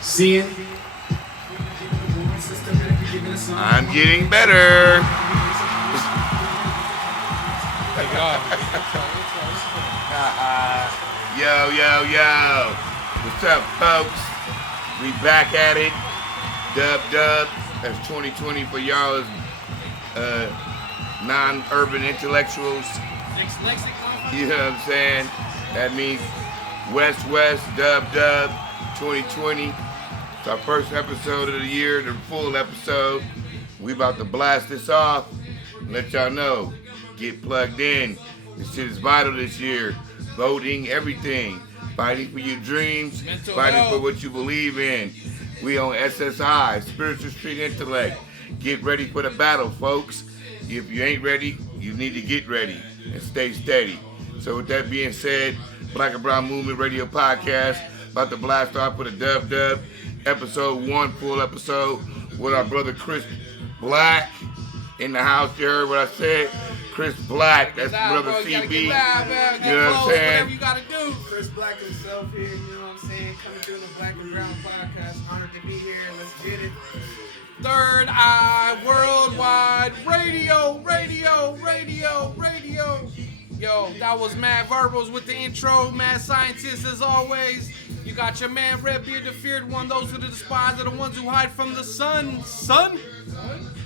See it? I'm getting better. Yo. What's up, folks? We back at it. Dub. That's 2020 for y'all non-urban intellectuals. You know what I'm saying? That means West, Dub, 2020. It's our first episode of the year, the full episode. We about to blast this off and let y'all know. Get plugged in. This shit is vital this year. Voting, everything. Fighting for your dreams. Fighting for what you believe in. We on SSI, Spiritual Street Intellect. Get ready for the battle, folks. If you ain't ready, you need to get ready and stay steady. So with that being said, Black and Brown Movement Radio Podcast about to blast off with a Dub. Episode 1, full episode with our brother Chris Black in the house. You heard what I said? Chris Black, that's brother CB. You know what I'm saying? Whatever you gotta do. Chris Black himself here, you know what I'm saying? Coming through the Black and Brown Podcast. Honored to be here. Let's get it. Third Eye Worldwide Radio. Yo, that was Mad Verbals with the intro. Mad Scientists as always. You got your man Redbeard, the feared one. Those who the despised are the ones who hide from the sun.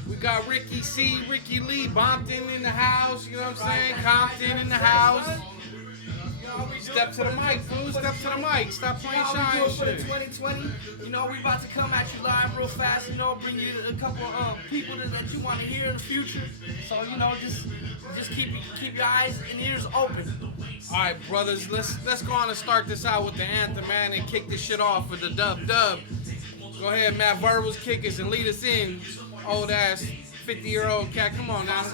We got Ricky C, Ricky Lee, Bompton in the house. You know what I'm saying? Compton in the house. Step to the mic, fool. Step to the mic. Stop playing How we doing shine for the shit. 2020? You know, we about to come at you live real fast. You know, bring you a couple people that you want to hear in the future. So, you know, just keep your eyes and ears open. All right, brothers. Let's go on and start this out with the anthem, man, and kick this shit off with the dub. Go ahead, Matt Verbals, kick us and lead us in. Old ass 50-year-old cat. Come on now.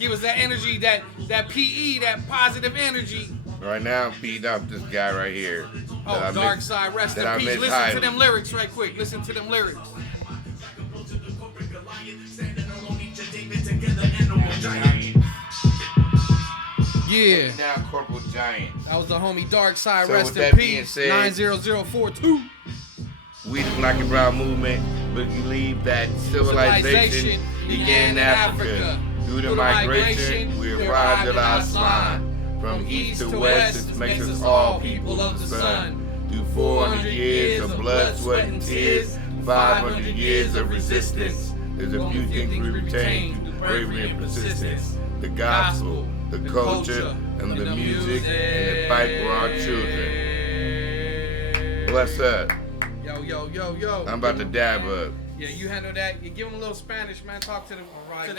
Give us that energy, that PE, that positive energy. Right now, I'm feeding off this guy right here. Oh, Dark Side, rest in peace. Listen to them lyrics right quick. Listen to them lyrics. Yeah. Now, Corporal Giant. That was the homie Dark Side, So rest with in that being peace. said, 90042. We the Black and Brown Movement believe that civilization began in Africa. Through the migration, we arrived at our slime. From east to west, it makes us all people of the sun. Through 400 years of blood, sweat, and tears, 500 years of resistance, there's a few things we retain through bravery and persistence. The gospel, the culture, and the music, and the fight for our children. Bless up. Yo. I'm about to dab up. Yeah, you handle that. You give them a little Spanish, man. Talk to the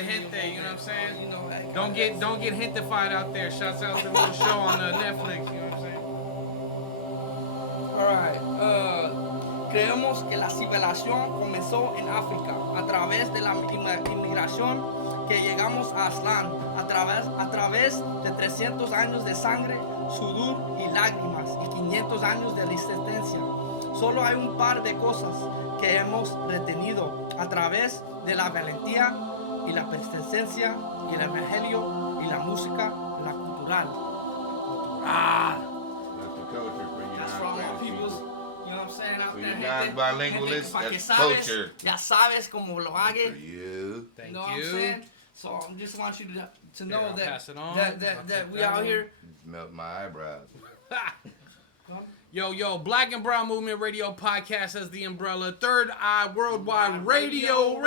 gente. You know what I'm saying? You know, don't get gentified out there. Shouts out to the little show on Netflix. You know what I'm saying? Alright. Creemos que la civilización comenzó en África a través de la inmigración que llegamos a Aslan a través de 300 años de sangre, sudor y lágrimas y 500 años de resistencia. Solo hay un par de cosas que hemos retenido a través de la valentía y la persistencia y el evangelio y la música, la cultural. That's for all my peoples, you know what I'm saying, out there. Non-bilingualists, Pa' que that's sabes, culture. ya sabes como lo haga. For you. Thank You know what I'm you. saying? So I just want you to know I'll that pass it on. that we out here. Melt my eyebrows. Yo, Black and Brown Movement Radio Podcast as the umbrella. Third Eye Worldwide Radio.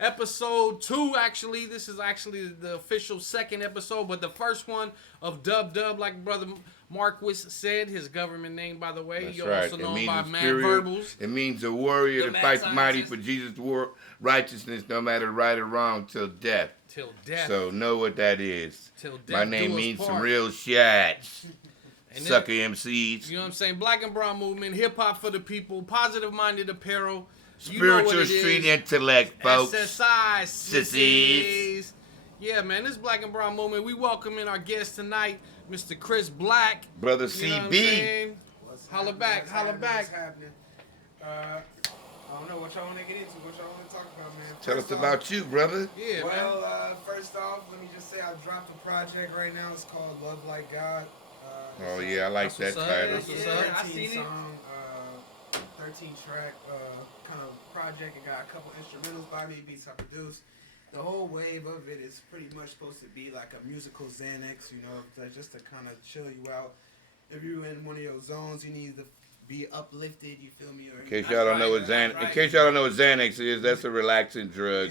Episode 2, actually. This is actually the official second episode, but the first one of Dub, like Brother Marquis said, his government name, by the way. That's You're right. also known means by the Mad spirit. Verbals. It means a warrior The that mad fights mighty scientist. for Jesus' righteousness, no matter right or wrong, till death. Till death. So know what that is. Till death My name do us means some part. real shots. And Sucker MCs. You know what I'm saying? Black and Brown Movement, hip hop for the people, positive-minded apparel. You know what Spiritual it street is. intellect, folks. SSI, Sissies. Yeah, man, this Black and Brown Movement. We welcome in our guest tonight, Mr. Chris Black. Brother You know what I'm CB. saying? Holla back. What's happening? I don't know what y'all want to get into. What y'all want to talk about, man? Tell us about you, brother. Yeah, man. Well, first first off, let me just say I dropped a project right now. It's called Love Like God. Oh yeah, I like that title. That's what's up. I seen it. 13 track kind of project. It got a couple instrumentals by me, beats I produced. The whole wave of it is pretty much supposed to be like a musical Xanax, you know, just to kind of chill you out. If you're in one of your zones, you need to be uplifted. You feel me? Or In case y'all don't know what Xanax is, that's a relaxing drug.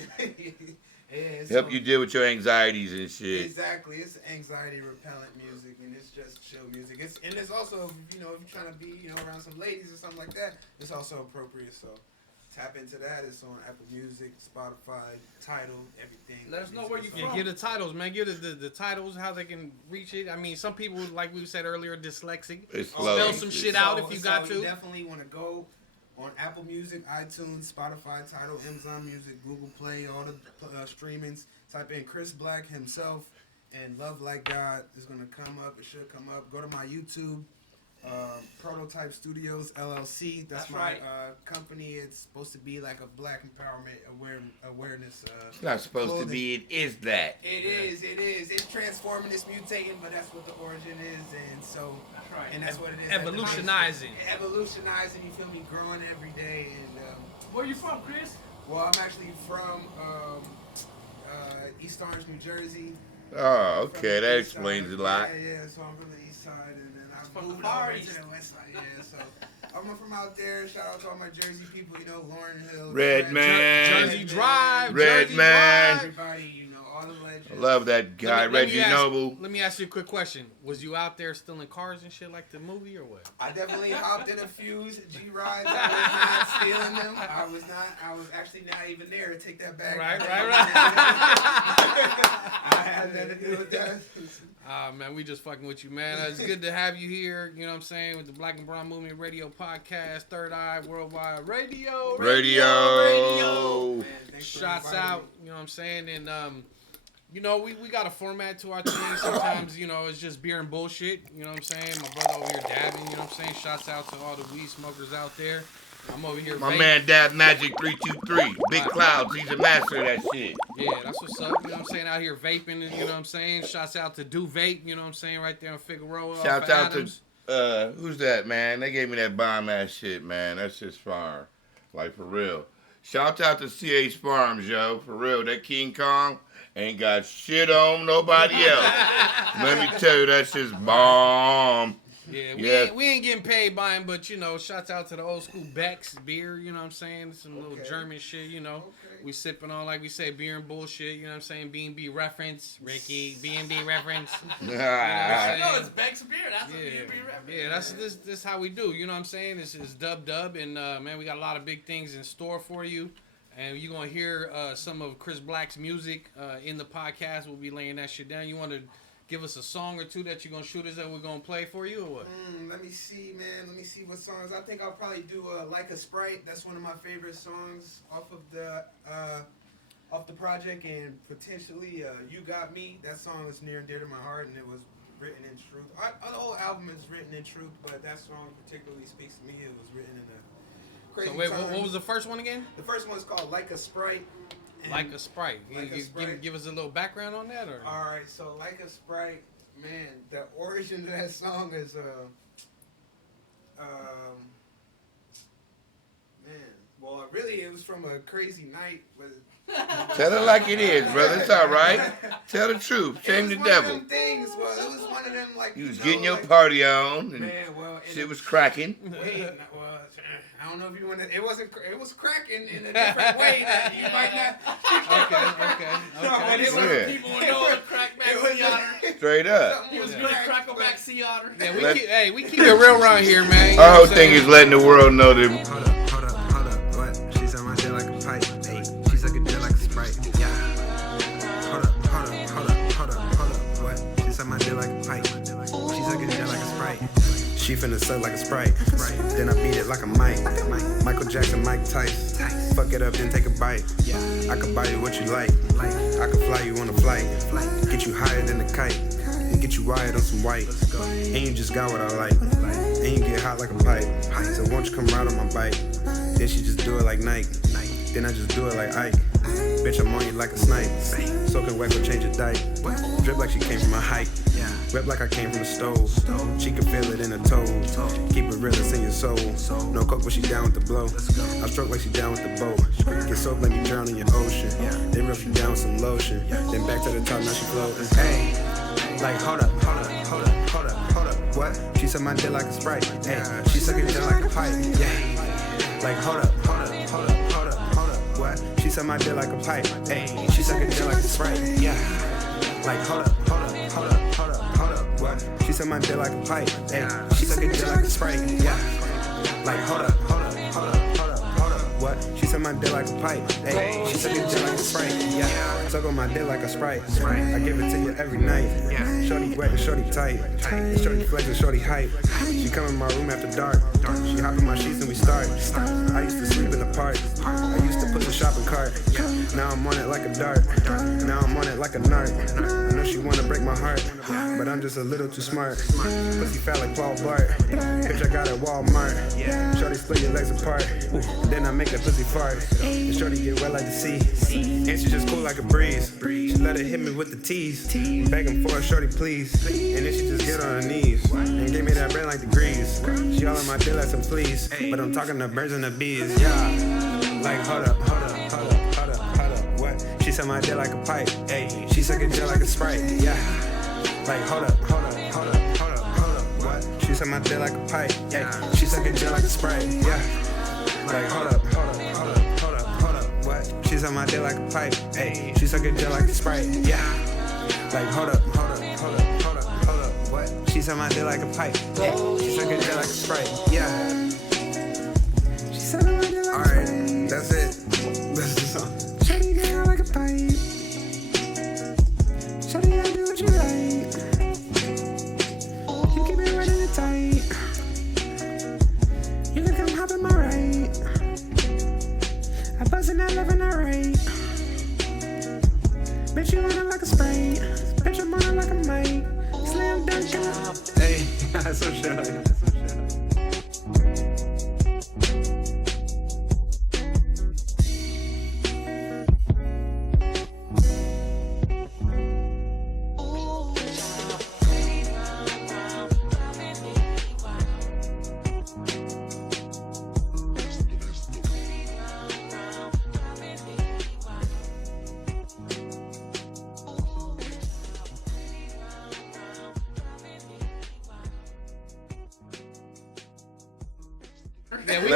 Yeah, Help you deal with your anxieties and shit. Exactly, it's anxiety repellent music, and it's just chill music. It's also, you know, if you're trying to be, you know, around some ladies or something like that, it's also appropriate. So tap into that. It's on Apple Music, Spotify, Tidal, everything. Let us know where you Yeah, from. give the titles, man. Give the titles, how they can reach it. I mean, some people, like we said earlier, dyslexic. It's Spell slow. some shit out if you got You to. definitely want to go on Apple Music, iTunes, Spotify, Tidal, Amazon Music, Google Play, all the streamings. Type in Chris Black himself, and Love Like God is going to come up. It should come up. Go to my YouTube, Prototype Studios, LLC. That's my right. company. It's supposed to be like a black empowerment awareness. It's not supposed to be. It is that. It is. It's transforming, it's mutating, but that's what the origin is, and so, That's right. and that's what it is. Evolutionizing. Evolutionizing, you feel me, growing every day, and Where you from, Chris? well, I'm actually from East Orange, New Jersey. Oh, From okay, the that east explains side. a lot. Yeah, so I'm from the east side, and then I From the moved Far over East. to the west side. Yeah, so I'm from out there. Shout out to all my Jersey people, you know, Lauren Hill, Red Man. Jersey Drive. Red Jersey Man. Drive. everybody, you know, all the legends. I love that guy, Let me Reggie ask- Noble. Let me ask you a quick question. Was you out there stealing cars and shit like the movie or what? I definitely hopped in a few G-Rides. I was not stealing them. I was actually not even there to take that bag. Right. I had nothing to do with that. Man, we just fucking with you, man. It's good to have you here, you know what I'm saying, with the Black and Brown Movement Radio Podcast, Third Eye Worldwide Radio. Radio. Man, thanks for Shouts inviting out, me. you know what I'm saying, and you know, we got a format to our thing. Sometimes, you know, it's just beer and bullshit, you know what I'm saying? My brother over here dabbing, you know what I'm saying? Shouts out to all the weed smokers out there. I'm over here My vaping. man Dab Magic 323. Big Clouds, he's a master of that shit. Yeah, that's what's up. You know what I'm saying? Out here vaping, you know what I'm saying? Shouts out to Do Vape, you know what I'm saying? Right there on Figueroa. Shouts off of out Adams. to who's that, man? They gave me that bomb ass shit, man. That's just fire. Like for real. Shouts out to CH Farms, yo. For real. That King Kong ain't got shit on nobody else. Let me tell you, that's just bomb. Yeah, we ain't getting paid by him, but you know, shouts out to the old school Beck's beer, you know what I'm saying? Some little Okay. German shit, you know. Okay. We sipping on, like we say, beer and bullshit, you know what I'm saying? B&B reference, Ricky, B&B reference. I know it's Beck's beer. That's what Yeah, you be rapping. yeah, that's this how we do, you know what I'm saying? This is Dub, and man, we got a lot of big things in store for you. And you're going to hear some of Chris Black's music in the podcast. We'll be laying that shit down. You want to give us a song or two that you're going to shoot us that we're going to play for you or what? Let me see, man. Let me see what songs. I think I'll probably do Like a Sprite. That's one of my favorite songs off the project, and potentially You Got Me. That song is near and dear to my heart, and it was written in truth. The whole album is written in truth, but that song particularly speaks to me. It was written in a crazy So wait, time. what was the first one again? The first one is called Like a Sprite. and- Like a Sprite. Like a Sprite. Give us a little background on that, or? All right, so Like a Sprite, man, the origin of that song is well, really it was from a crazy night with Tell it like it is, brother. It's all right. Tell the truth. Shame the It was one devil. of them things. Well, it was one of them like You was know, getting your like, party on, and Man, well, shit was cracking. Wait, well, I don't know if you want to. It wasn't. It was cracking in a different way that you might not. Okay. No, but it was. Yeah. People would know the crackback It was sea otter. Straight up. something He was was really cracked, crackleback sea otter. Yeah, we keep it real around here, man. You know Our whole what I'm thing saying? is letting the world know that Hold up, what? She's on my shit like a pipe. Hey, she's like a dick like a Sprite. Yeah. Hold up, what? She's on my dick like a pipe. She's like a dick like a Sprite. She finna suck like a Sprite. Then I beat it like a Mike. Michael Jackson, Mike Tyson. Fuck it up, then take a bite. I could buy you what you like. I could fly you on a flight. Get you higher than a kite. And get you wired on some white. And you just got what I like. And you get hot like a pipe. So won't you come ride on my bike? Then she just do it like Nike. Then I just do it like Ike. Bitch, I'm on you like a snipe. Soaking wet, go change your diet. Drip like she came from a hike. Rep like I came from the stove. She can feel it in her toes. Keep it real, it's in your soul. No coke, but she down with the blow. I stroke like she down with the boat. Get soaked, let me drown in your ocean. Then rub you down with some lotion. Then back to the top, now she floating. Hey, like hold up, hold up, hold up, hold up, hold up. What? She suck my dick like a Sprite. Hey, she suck it down like a pipe. Yeah. Like hold up, hold up, hold up, hold up, hold up. What? She suck my dick like a pipe. Hey, she suck it down like a Sprite. Yeah. Like hold up, hold up, hold up, hold up, hold up. What? She suck my dick like a pipe. Hey, she suck it down like a Sprite. Yeah. Like hold up, hold up, hold up, hold up, hold up. What? She suck my dick like a pipe. Hey, she suck it down like a Sprite. Yeah. Suck on my dick like a Sprite. I give it to you every night. Shorty wet and shorty tight. Shorty flex and shorty hype. She come in my room after dark. She hop in my sheets and we start. I used to sleep in the park. I used to put the shopping cart. Now I'm on it like a dart. Now I'm on it like a narc. I know she wanna break my heart, but I'm just a little too smart. Pussy fat like Paul Bart. Bitch, I got at Walmart. Shorty split your legs apart. Then I make that pussy fart. And shorty get wet like the sea. And she just cool like a breeze. She let it hit me with the tease. Begging for a shorty, please. And then she just get on her knees. And give me that brain like degrees. She all on my dick like some fleas. But I'm talking to birds and the bees. Yeah. Like hold up, hold up, hold up, hold up, hold up. What? She suck my dick like a pipe. Ayy. She suck it just like a Sprite. Yeah. Like hold up, hold up, hold up, hold up, hold up. What? She suck my dick like a pipe. Ayy. She suck it just like a Sprite. Yeah. Like hold up, hold up, hold up, hold up, hold up. What? She suck my dick like a pipe. Ayy. She suck it just like a Sprite. Yeah. Like hold up, hold up, hold up, hold up, hold up. What? She suck my dick like a pipe. Ayy. She suck it just like a Sprite. Yeah. She suck my dick like a Sprite. Alright, that's it. That's the song. Shawty down like a pipe. Shawty, I do what you like. You keep it running it tight. You can come hop in my right. I bust in that left and that right. Bitch, you on it like a Sprite. Bitch, I'm on it like a mic. Slam dunk up. Hey, that's so shit.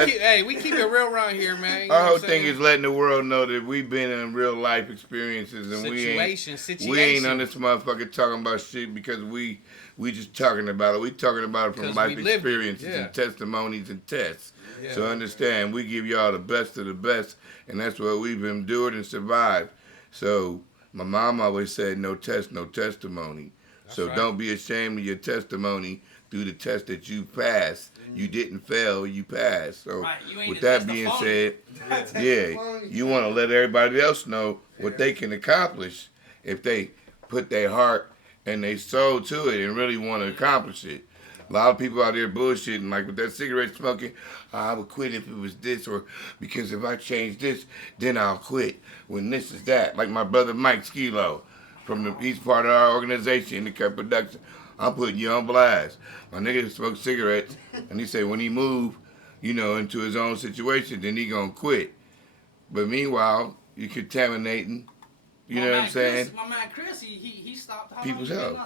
Yeah, we keep it real around here, man. You know Our whole what I'm thing saying? is letting the world know that we've been in real life experiences and we ain't on this motherfucker talking about shit because we just talking about it. We talking about it from 'Cause life we lived it, experiences yeah. and testimonies and tests. Yeah. So understand, we give y'all the best of the best, and that's what we've endured and survived. So my mom always said, no test, no testimony. So right. don't be ashamed of your testimony through the test that you passed. You didn't fail, you passed. So Right, you ain't with a that being said, yeah, you want to let everybody else know what they can accomplish if they put their heart and their soul to it and really want to accomplish it. A lot of people out there bullshitting, like with that cigarette smoking, I would quit if it was this, or because if I change this, then I'll quit when this is that. Like my brother Mike Skilo, he's part of our organization, the Cut Production. I'm putting you on blast. My nigga smokes cigarettes, and he say when he move, into his own situation, then he gonna quit. But meanwhile, you contaminating. You know what I'm saying? My man Chris, he stopped. People's health.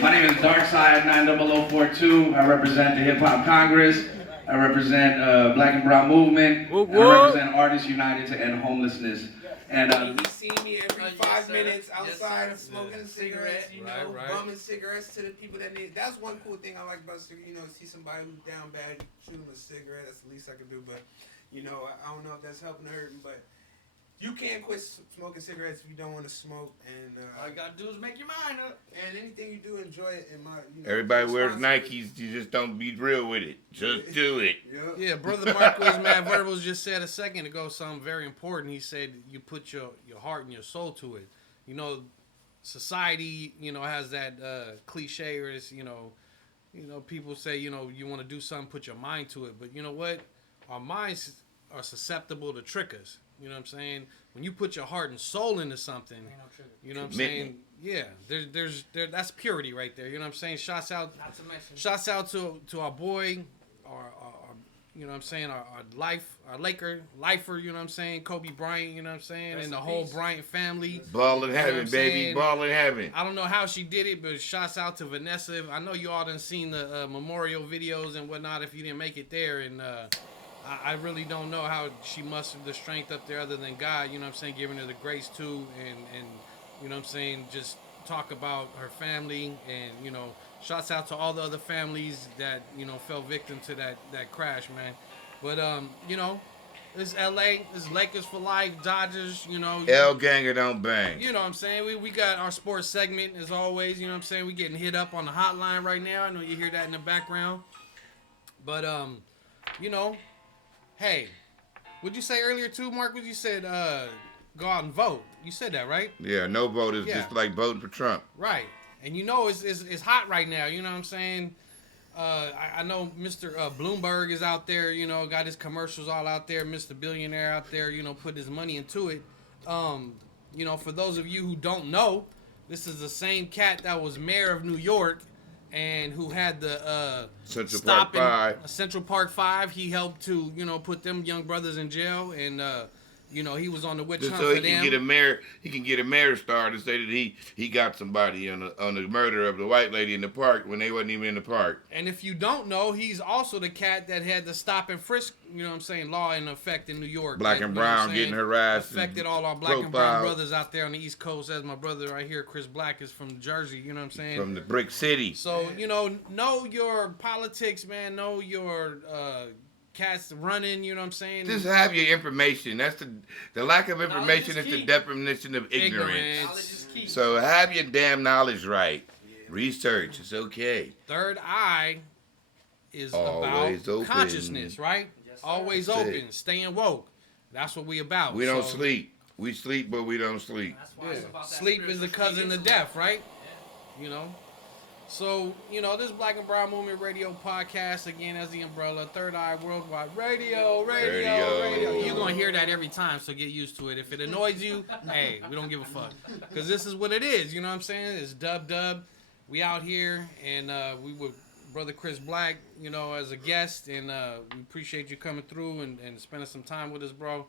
My name is Darkside 90042. I represent the Hip Hop Congress. I represent Black and Brown Movement. And I represent Artists United to End Homelessness. And He see me every 5 minutes outside smoking a cigarette, Right. bumming cigarettes to the people that need. That's one cool thing I like about cigarettes. See somebody who's down bad, shoot him a cigarette. That's the least I can do. But I don't know if that's helping or hurting. But you can't quit smoking cigarettes if you don't want to smoke. And All you gotta do is make your mind up. and anything you do, enjoy it. In my, Everybody wears responsibly. Nikes. You just don't be real with it. Just do it. Yep. Yeah, Brother Marquez Mad Verbals just said a second ago something very important. He said you put your heart and your soul to it. Society, has that cliche or it's, people say, you want to do something, put your mind to it. But you know what? Our minds are susceptible to trick us. You know what I'm saying? When you put your heart and soul into something, you know what I'm saying? Yeah, there's that's purity right there. You know what I'm saying? Shouts out to our boy, our you know what I'm saying, our lifer, you know what I'm saying, Kobe Bryant, you know what I'm saying, and the whole Bryant family. Ball in heaven, baby, ball in heaven. I don't know how she did it, but shouts out to Vanessa. I know you all done seen the memorial videos and whatnot if you didn't make it there, and I really don't know how she mustered the strength up there other than God, you know what I'm saying, giving her the grace too, and you know what I'm saying, just talk about her family, and, you know, shouts out to all the other families that, you know, fell victim to that crash, man. But, you know, it's LA, it's Lakers for life, Dodgers, you know. L Ganger don't bang. You know what I'm saying? We got our sports segment as always, you know what I'm saying? We getting hit up on the hotline right now. I know you hear that in the background. But, you know, hey, what'd you say earlier too, Mark? What you said, go out and vote. You said that, right? Yeah, no vote is just like voting for Trump. Right. And you know it's hot right now, you know what I'm saying? I know Mr. Bloomberg is out there, you know, got his commercials all out there, Mr. Billionaire out there, you know, put his money into it. You know, for those of you who don't know, this is the same cat that was mayor of New York and who had the Central Park 5. He helped to, you know, put them young brothers in jail, and you know, he was on the witch hunt so for them. He can get a mayor star to say that he got somebody on the murder of the white lady in the park when they wasn't even in the park. And if you don't know, he's also the cat that had the stop and frisk, you know what I'm saying, law in effect in New York. Black and brown getting harassed. Affected all our black and brown brothers out there on the East Coast, as my brother right here, Chris Black, is from Jersey, you know what I'm saying? From the Brick City. So, you know your politics, man. Know your cats running, you know what I'm saying? Just have your information. That's the lack of information is the definition of ignorance. Knowledge is key. So have your damn knowledge right. Research is okay. Third eye is Always about open. Consciousness, right? Yes, sir. Always That's open, it. staying woke. That's what we about. We don't sleep. We sleep, but we don't sleep. That's why it's about that Sleep is the spiritual cousin of intellect. death, right? You know? So, you know, this Black and Brown Movement Radio podcast, again, as the umbrella, Third Eye Worldwide Radio. You're going to hear that every time, so get used to it. If it annoys you, hey, we don't give a fuck. Because this is what it is, you know what I'm saying? It's dub. We out here, and we with Brother Chris Black, you know, as a guest, and we appreciate you coming through and spending some time with us, bro.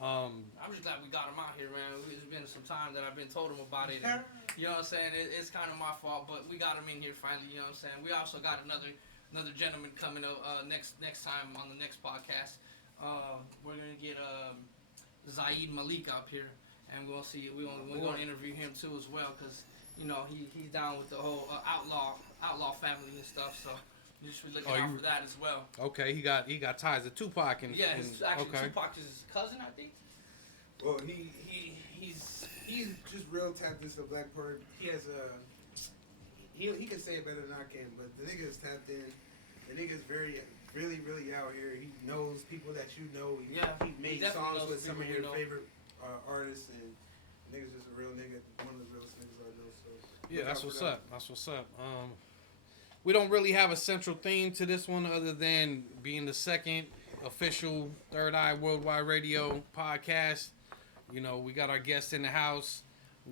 I'm just glad we got him out here, man. It's been some time that I've been told him about it. And, you know what I'm saying? It's kind of my fault, but we got him in here finally. You know what I'm saying? We also got another gentleman coming up next time on the next podcast. We're gonna get Zaid Malik up here, and we'll see. We're gonna interview him too as well, cause you know he's down with the whole outlaw family and stuff. So you should be looking out for that as well. Okay, he got ties to Tupac and Yeah, it's actually okay. Tupac is his cousin, I think. Well, he's just real tapped into the black part. He has he can say it better than I can, but the nigga is tapped in. The nigga is really out here. He knows people that you know. He made definitely songs knows with some of people your we know. favorite artists, and nigga's just a real nigga, one of the realest niggas I know. So Yeah, look that's out for what's that. up. That's what's up. We don't really have a central theme to this one other than being the second official Third Eye Worldwide Radio podcast. You know, we got our guests in the house.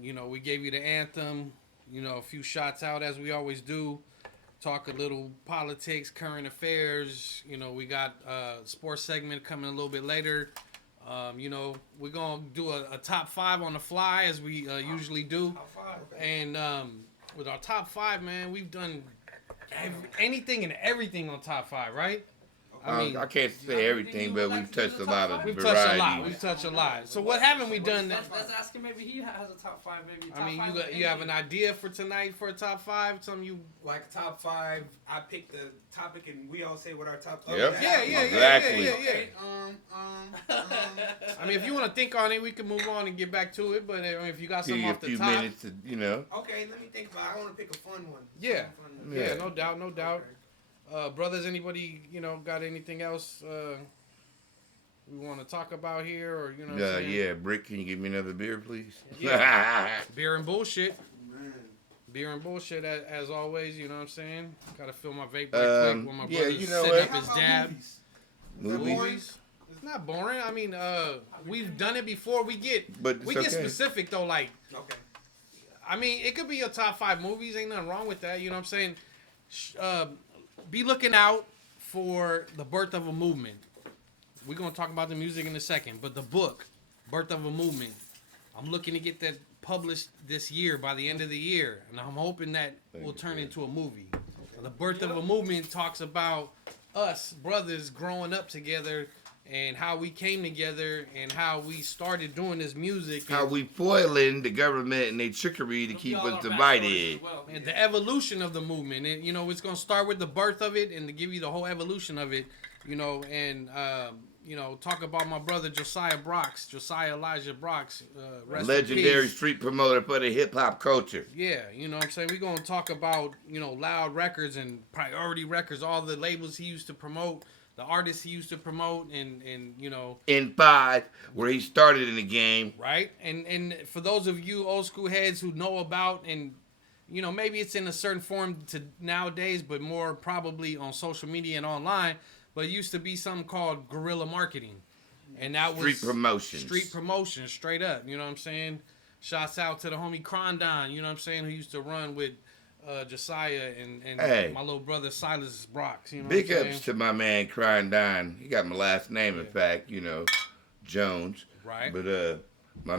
You know, we gave you the anthem. You know, a few shots out as we always do. Talk a little politics, current affairs. You know, we got a sports segment coming a little bit later. You know, we're going to do a top 5 on the fly as we usually do. Top 5. And with our top 5, man, we've done anything and everything on top 5, right? I can't say everything, but we've touched a lot of We've variety. touched a lot. We've touched a lot. So what haven't we done? Let's ask him. Maybe he has a top 5. Maybe. Top I mean, five you have an idea for tonight for a top 5? Something you? Like top 5, I picked the topic, and we all say what our top. Yep. Yeah. Exactly. Okay. I mean, if you want to think on it, we can move on and get back to it. But if you got Give something you a off the few top, minutes to, you know. Okay, let me think about it. I want to pick a fun one. Yeah. Fun one. yeah, no doubt. Brothers, anybody got anything else we want to talk about here, or you know? What I'm saying? Yeah, Brick, can you give me another beer, please? Beer and bullshit. Man. Beer and bullshit as always, you know what I'm saying? Gotta fill my vape right quick while my yeah, brother's you know setting what? up his How about dab. movies? Movies? It's not boring. I mean, we've done it before. We get But it's get okay. specific though. Like, Okay. I mean, it could be your top 5 movies. Ain't nothing wrong with that. You know what I'm saying? Be looking out for The Birth of a Movement. We're gonna talk about the music in a second, but the book, Birth of a Movement, I'm looking to get that published this year by the end of the year, and I'm hoping that will turn into a movie. The Birth of a Movement talks about us brothers growing up together and how we came together and how we started doing this music. How we foiling the government and their trickery to keep us divided. And the evolution of the movement. And, you know, it's going to start with the birth of it and to give you the whole evolution of it, you know, and, you know, talk about my brother Josiah Elijah Brox. Rest in Legendary peace. street promoter for the hip-hop culture. Yeah, you know what I'm saying? We're going to talk about, you know, Loud Records and Priority Records, all the labels he used to promote, the artists he used to promote, and you know. In 5, where he started in the game. Right? And for those of you old school heads who know about, and, you know, maybe it's in a certain form to nowadays, but more probably on social media and online, but it used to be something called guerrilla marketing. And that was Street promotions. Street promotion, straight up. You know what I'm saying? Shouts out to the homie Crondon, you know what I'm saying, who used to run with Josiah and Hey. my little brother Silas Brox. You know Big what I'm ups saying? to my man Crying Don. He got my last name, in fact, you know, Jones. Right. But my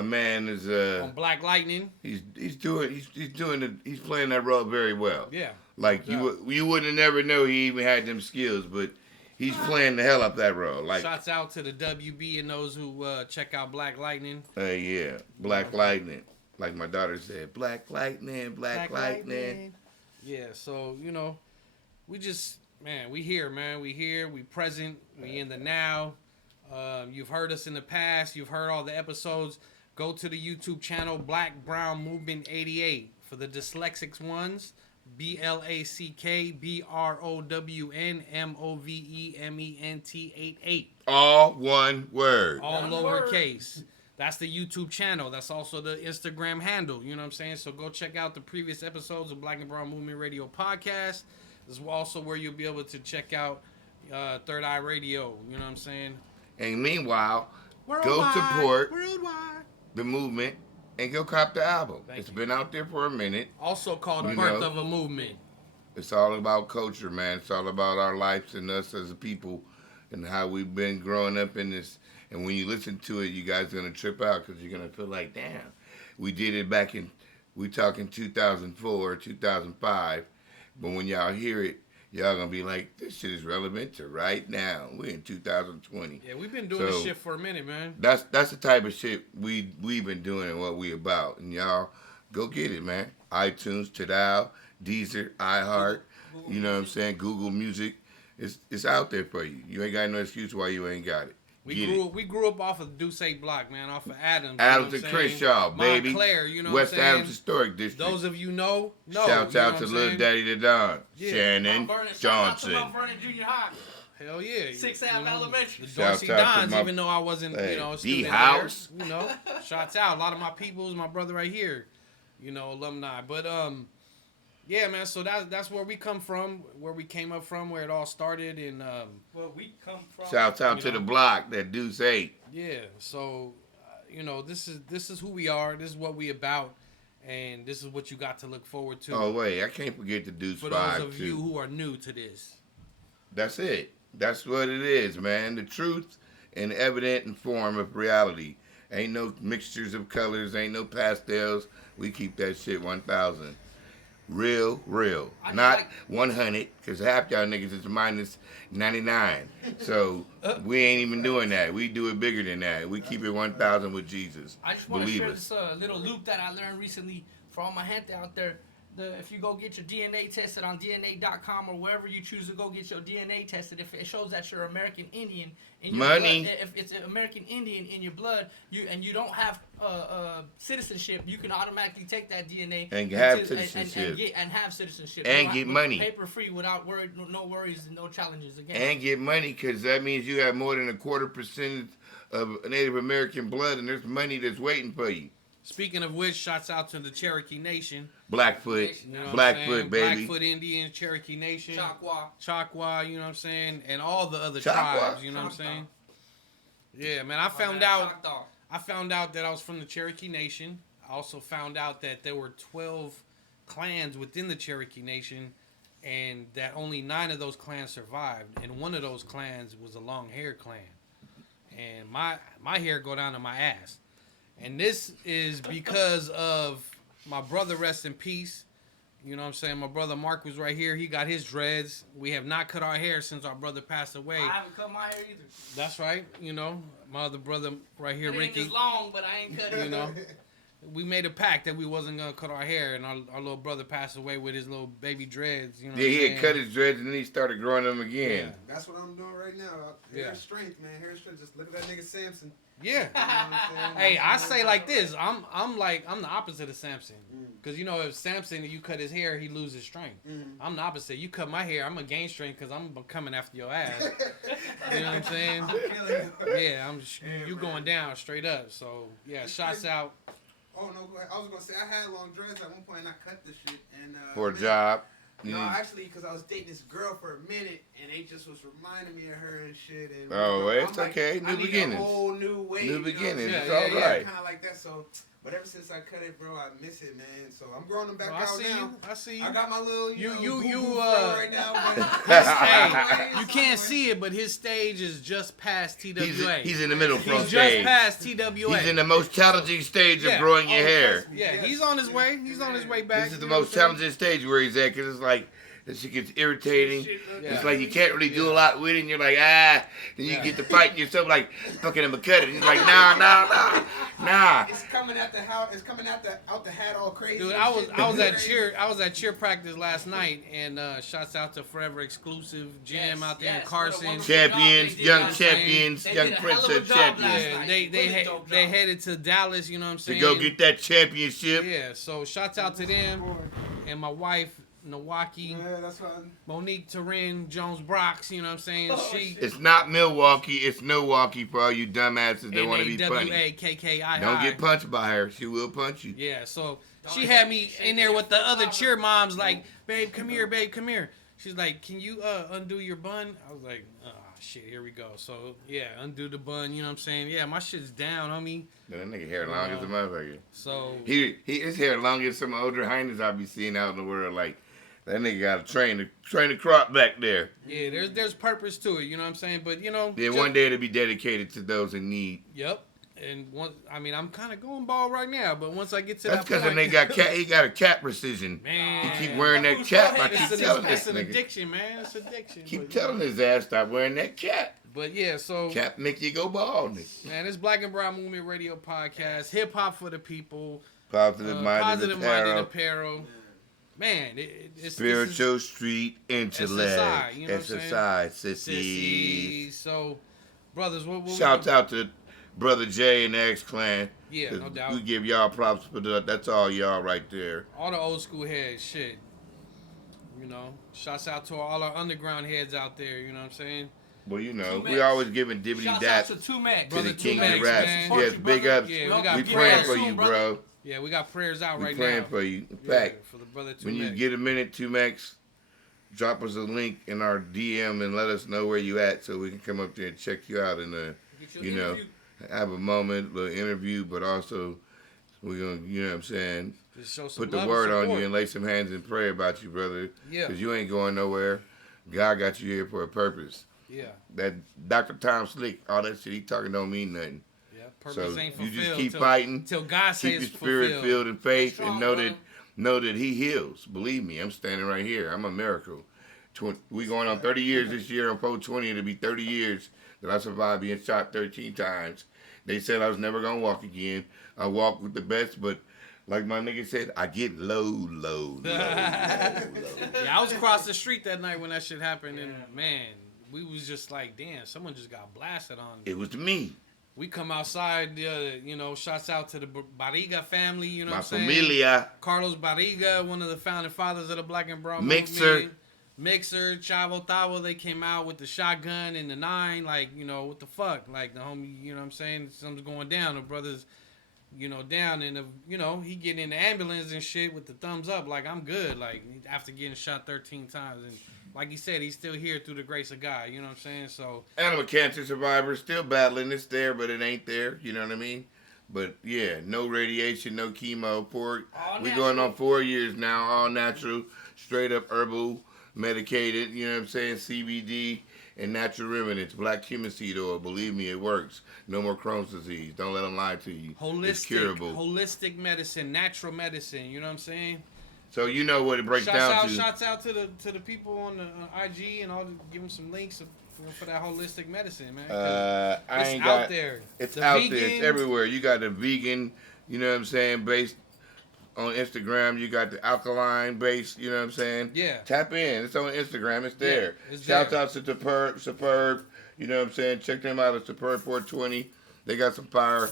man is On Black Lightning. he's playing that role very well. Yeah. Like No you wouldn't have never know he even had them skills, but he's playing the hell up that role. Like Shouts out to the WB and those who check out Black Lightning. yeah, Black Lightning. Like my daughter said, Black Lightning, Black Lightning. Yeah, so, you know, we just, man, we here, man. We here, we present, we in the now. You've heard us in the past. You've heard all the episodes. Go to the YouTube channel, Black Brown Movement 88. For the dyslexics ones, BlackBrownMovement 88. All one word. All lowercase. That's the YouTube channel. That's also the Instagram handle. You know what I'm saying? So go check out the previous episodes of Black and Brown Movement Radio Podcast. This is also where you'll be able to check out Third Eye Radio. You know what I'm saying? And meanwhile, go Worldwide, support worldwide. the movement and go cop the album. Thank It's you. been out there for a minute. Also called The You Birth know. of a Movement. It's all about culture, man. It's all about our lives and us as a people and how we've been growing up in this. And when you listen to it, you guys are going to trip out because you're going to feel like, damn, we did it back in, we talking 2004, 2005. But when y'all hear it, y'all going to be like, this shit is relevant to right now. We're in 2020. Yeah, we've been doing this So, shit for a minute, man. That's the type of shit we've been doing and what we about. And y'all, go get it, man. iTunes, Tidal, Deezer, iHeart, you know what I'm saying? Google Music. It's out there for you. You ain't got no excuse why you ain't got it. We grew up off of Duce Block, man, off of Adams. Adams you and know what I'm saying? Crenshaw, baby. Montclair, you know West what I'm saying? Adams Historic District. Those of you know. Shouts you know out what to I'm Lil saying? Daddy the Don, Yeah. Shannon Mount Vernon, shout out to Johnson. Mount Vernon Junior High. Hell yeah. 6th Ave Elementary. The Shouts Dorsey out to Dons, my- even though I wasn't, Hey, you know, a D student House. there, you know. Shouts out. A lot of my peoples, my brother right here, you know, alumni. But yeah, man, so that's where we come from, where we came up from, where it all started, and Where we come from. Shouts out You to know. the block that Deuce 8. yeah, so you know, this is who we are, this is what we about, and this is what you got to look forward to. Oh, wait, I can't forget the Deuce for 5, those of too. you who are new to this. That's it. That's what it is, man. The truth and evident in form of reality. Ain't no mixtures of colors. Ain't no pastels. We keep that shit 1,000. Real. I Not like- 100, because half y'all niggas is minus 99. So we ain't even doing that. We do it bigger than that. We keep it 1,000 with Jesus. I just want to Believe share us. this little loop that I learned recently for all my gente out there. If you go get your DNA tested on DNA.com or wherever you choose to go get your DNA tested, if it shows that you're American Indian in your Money. blood, if it's an American Indian in your blood, you don't have citizenship, you can automatically take that DNA And have and citizenship. have citizenship And No- get money. paper free without no worries and no challenges again. And get money, because that means you have more than 0.25% of Native American blood, and there's money that's waiting for you. Speaking of which, shouts out to the Cherokee Nation. Blackfoot, You know what I'm Blackfoot, saying? baby. Blackfoot Indian, Cherokee Nation. Chakwa. Choctaw, you know what I'm saying? And all the other Choctaw? tribes, you know what I'm saying? Yeah, man, I found out that I was from the Cherokee Nation. I also found out that there were 12 clans within the Cherokee Nation, and that only 9 of those clans survived. And one of those clans was a long-haired clan. And my hair go down to my ass. And this is because of my brother, rest in peace. You know what I'm saying? My brother Mark was right here. He got his dreads. We have not cut our hair since our brother passed away. I haven't cut my hair either. That's right. You know, my other brother right here, It ain't Ricky. as long, but I ain't cut it. You know, we made a pact that we wasn't gonna cut our hair, and our little brother passed away with his little baby dreads. You know, Yeah, he had cut his dreads and then he started growing them again. That's what I'm doing right now. Hair Yeah. strength, man. Hair strength. Just look at that nigga Samson. Yeah. You know what I'm saying? Hey, I say like this. I'm the opposite of Samson, because you know if Samson you cut his hair, he loses strength. I'm the opposite. You cut my hair, I'm gonna gain strength because I'm coming after your ass. You know what I'm saying? I'm killing you. Yeah, you man. going down straight up. So yeah, shouts out. Oh no, go ahead. I was gonna say I had long dreads at one point and I cut this shit and For a man, job. No, Mm. actually, because I was dating this girl for a minute, and they just was reminding me of her and shit. And Oh, well, it's I'm like, okay. I New need beginnings. A whole new way. New beginnings. Yeah, It's yeah, all yeah. right. Kind of like that. So, but ever since I cut it, bro, I miss it, man. So I'm growing them back Oh, I out see now. you. I see you. I got my little, You- know, you- boo-boo you, fro right now. Man. Hey, you can't see it, but his stage is just past TWA. He's in the middle front He's just stage. past TWA. He's in the most challenging stage Yeah. of growing your hair. Yeah, he's on his way. He's on his way back. This is the you know most what I'm saying? challenging stage where he's at, because it's like, that shit gets irritating. Yeah. It's like you can't really do a lot with it, and you're like, ah. Then you Yeah. get to fighting yourself like, fucking him a cut it. He's like, nah. It's coming out the house. It's coming out the hat all crazy. Dude, and I was shit. I was at cheer practice last night, and shouts out to Forever Exclusive Gym out there in Carson. Champions, They young did. champions, They young did a hell of a princess job last champions. night. They Really dope they job. headed to Dallas. You know what I'm To saying? go get that championship. Yeah, so shouts out to them and my wife Nawaki, Yeah, that's what. Monique Turin, Jones Brox. You know what I'm saying? Oh, She It's not Milwaukee, it's Milwaukee for all you dumbasses that want to be funny. NAWAKKII. Don't get punched by her. She will punch you. Yeah, so she had me in there with the other cheer moms, like, babe, come here, babe, come here. She's like, can you undo your bun? I was like, oh, shit, here we go. So, yeah, undo the bun, you know what I'm saying? Yeah, my shit's down, homie. That nigga hair long as a motherfucker. So, His hair long as some older hyenas I be seeing out in the world. Like, that nigga got to train the crop back there. yeah, there's purpose to it, you know what I'm saying? But, you know. Then one day it'll be dedicated to those in need. Yep. And I'm kind of going bald right now, but once I get to That's that point. because he got a cap precision. Man. He keep wearing that cap. I keep telling It's this an nigga. addiction, man. It's addiction. Keep but, telling his ass stop wearing that cap. But, yeah, so. Cap make you go bald. Man, it's Black and Brown Movement Radio Podcast. Hip hop for the people. Positive minded Positive minded apparel. apparel. Man, it's Spiritual street intellect. SSI, you know what I'm SSI, saying? sissies. So, brothers, what Shouts out to Brother Jay and the X Clan. Yeah, 'Cause no doubt. We give y'all props for that. That's all y'all right there. all the old school heads, shit. You know, shouts out to all our underground heads out there. You know what I'm saying? Well, you know, Two we Max. always giving dibbity Shouts out daps to to Two Max. Brother the Two king of the Max, raps. man. Yes, big ups. Yeah, we we got We praying praying prayers. for soon, you, brother. bro. Yeah, we got prayers out We right praying now. for you. In Yeah, fact, for the brother Two when you Max. get a minute, 2Max, drop us a link in our DM and let us know where you at so we can come up there and check you out and Get your you know, interview. have a moment, little interview, but also we're gonna, you know what I'm saying, Just show some put the love word and on support. you and lay some hands and pray about you, brother. Yeah. Because you ain't going nowhere. God got you here for a purpose. Yeah, That Dr. Tom Slick, all that shit he talking don't mean nothing. yeah. Purpose So ain't you fulfilled. just keep till, fighting, till God says keep your it's spirit fulfilled. filled in faith, Strong, and brother. know that He heals. Believe me, I'm standing right here. I'm a miracle. We going on 30 years this year on 420. It'll be 30 years that I survived being shot 13 times. They said I was never gonna walk again. I walk with the best, but like my nigga said, I get low. Yeah, I was across the street that night when that shit happened, and man, we was just like, damn, someone just got blasted on. It was me, We come outside, you know, shouts out to the Barriga family, you know my what I'm saying? familia. Carlos Barriga, one of the founding fathers of the Black and Brown Mixer. movement. Mixer, Chavo Tawa, they came out with the shotgun and the 9, like, you know, what the fuck? Like, the homie, you know what I'm saying? Something's going down. The brothers down and he getting in the ambulance and shit with the thumbs up, like I'm good, like after getting shot 13 times, and like he said, he's still here through the grace of God. You know what I'm saying? So Animal cancer survivors still battling. It's there, but it ain't there. You know what I mean? But yeah, no radiation, no chemo. We going on 4 years now, all natural, straight up herbal, medicated. You know what I'm saying? CBD and natural remedies. Black cumin seed oil. Believe me, it works. No more Crohn's disease. Don't let them lie to you. It's curable. Holistic medicine, natural medicine. You know what I'm saying? So you know what it breaks down to. Shouts out to the people on the IG and all. Give them some links for that holistic medicine, man. It's out there. It's out there. It's everywhere. You got the vegan, you know what I'm saying, based on Instagram. You got the alkaline based, you know what I'm saying? Yeah. Tap in. It's on Instagram. It's there. Yeah, it's Shouts there. out to Superb, you know what I'm saying? Check them out at Superb 420. They got some fire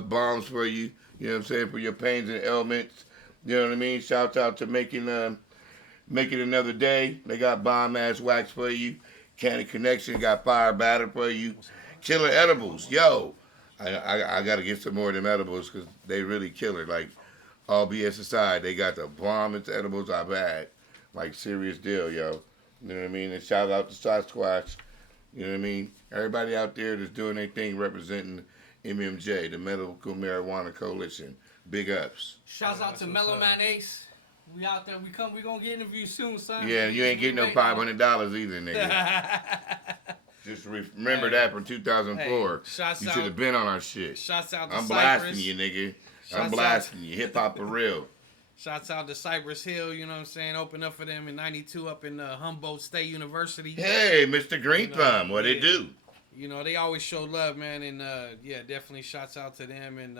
bombs for you, you know what I'm saying, for your pains and ailments. You know what I mean? Shouts out to making another day. They got bomb ass wax for you. Candy Connection got fire batter for you. Killer edibles, yo. I gotta get some more of them edibles because they really killer. Like all BS aside, they got the bombest edibles I've had. Like serious deal, yo. You know what I mean? And shout out to Sasquatch. You know what I mean? Everybody out there that's doing their thing representing MMJ, the Medical Marijuana Coalition. Big ups. Shouts out to Mellow Man Ace. We out there. We gonna get interviewed soon, son. Yeah, you ain't getting no $500 either, nigga. Just remember that from 2004. Hey, you should have been on our shit. Shouts out to I'm Cypress. blasting you, nigga. I'm blasting you. Hip hop for real. Shouts out to Cypress Hill, you know what I'm saying? Open up for them in 92 up in Humboldt State University. Hey, Mr. Green Thumb, what it do? You know, they always show love, man, and yeah, definitely shouts out to them, and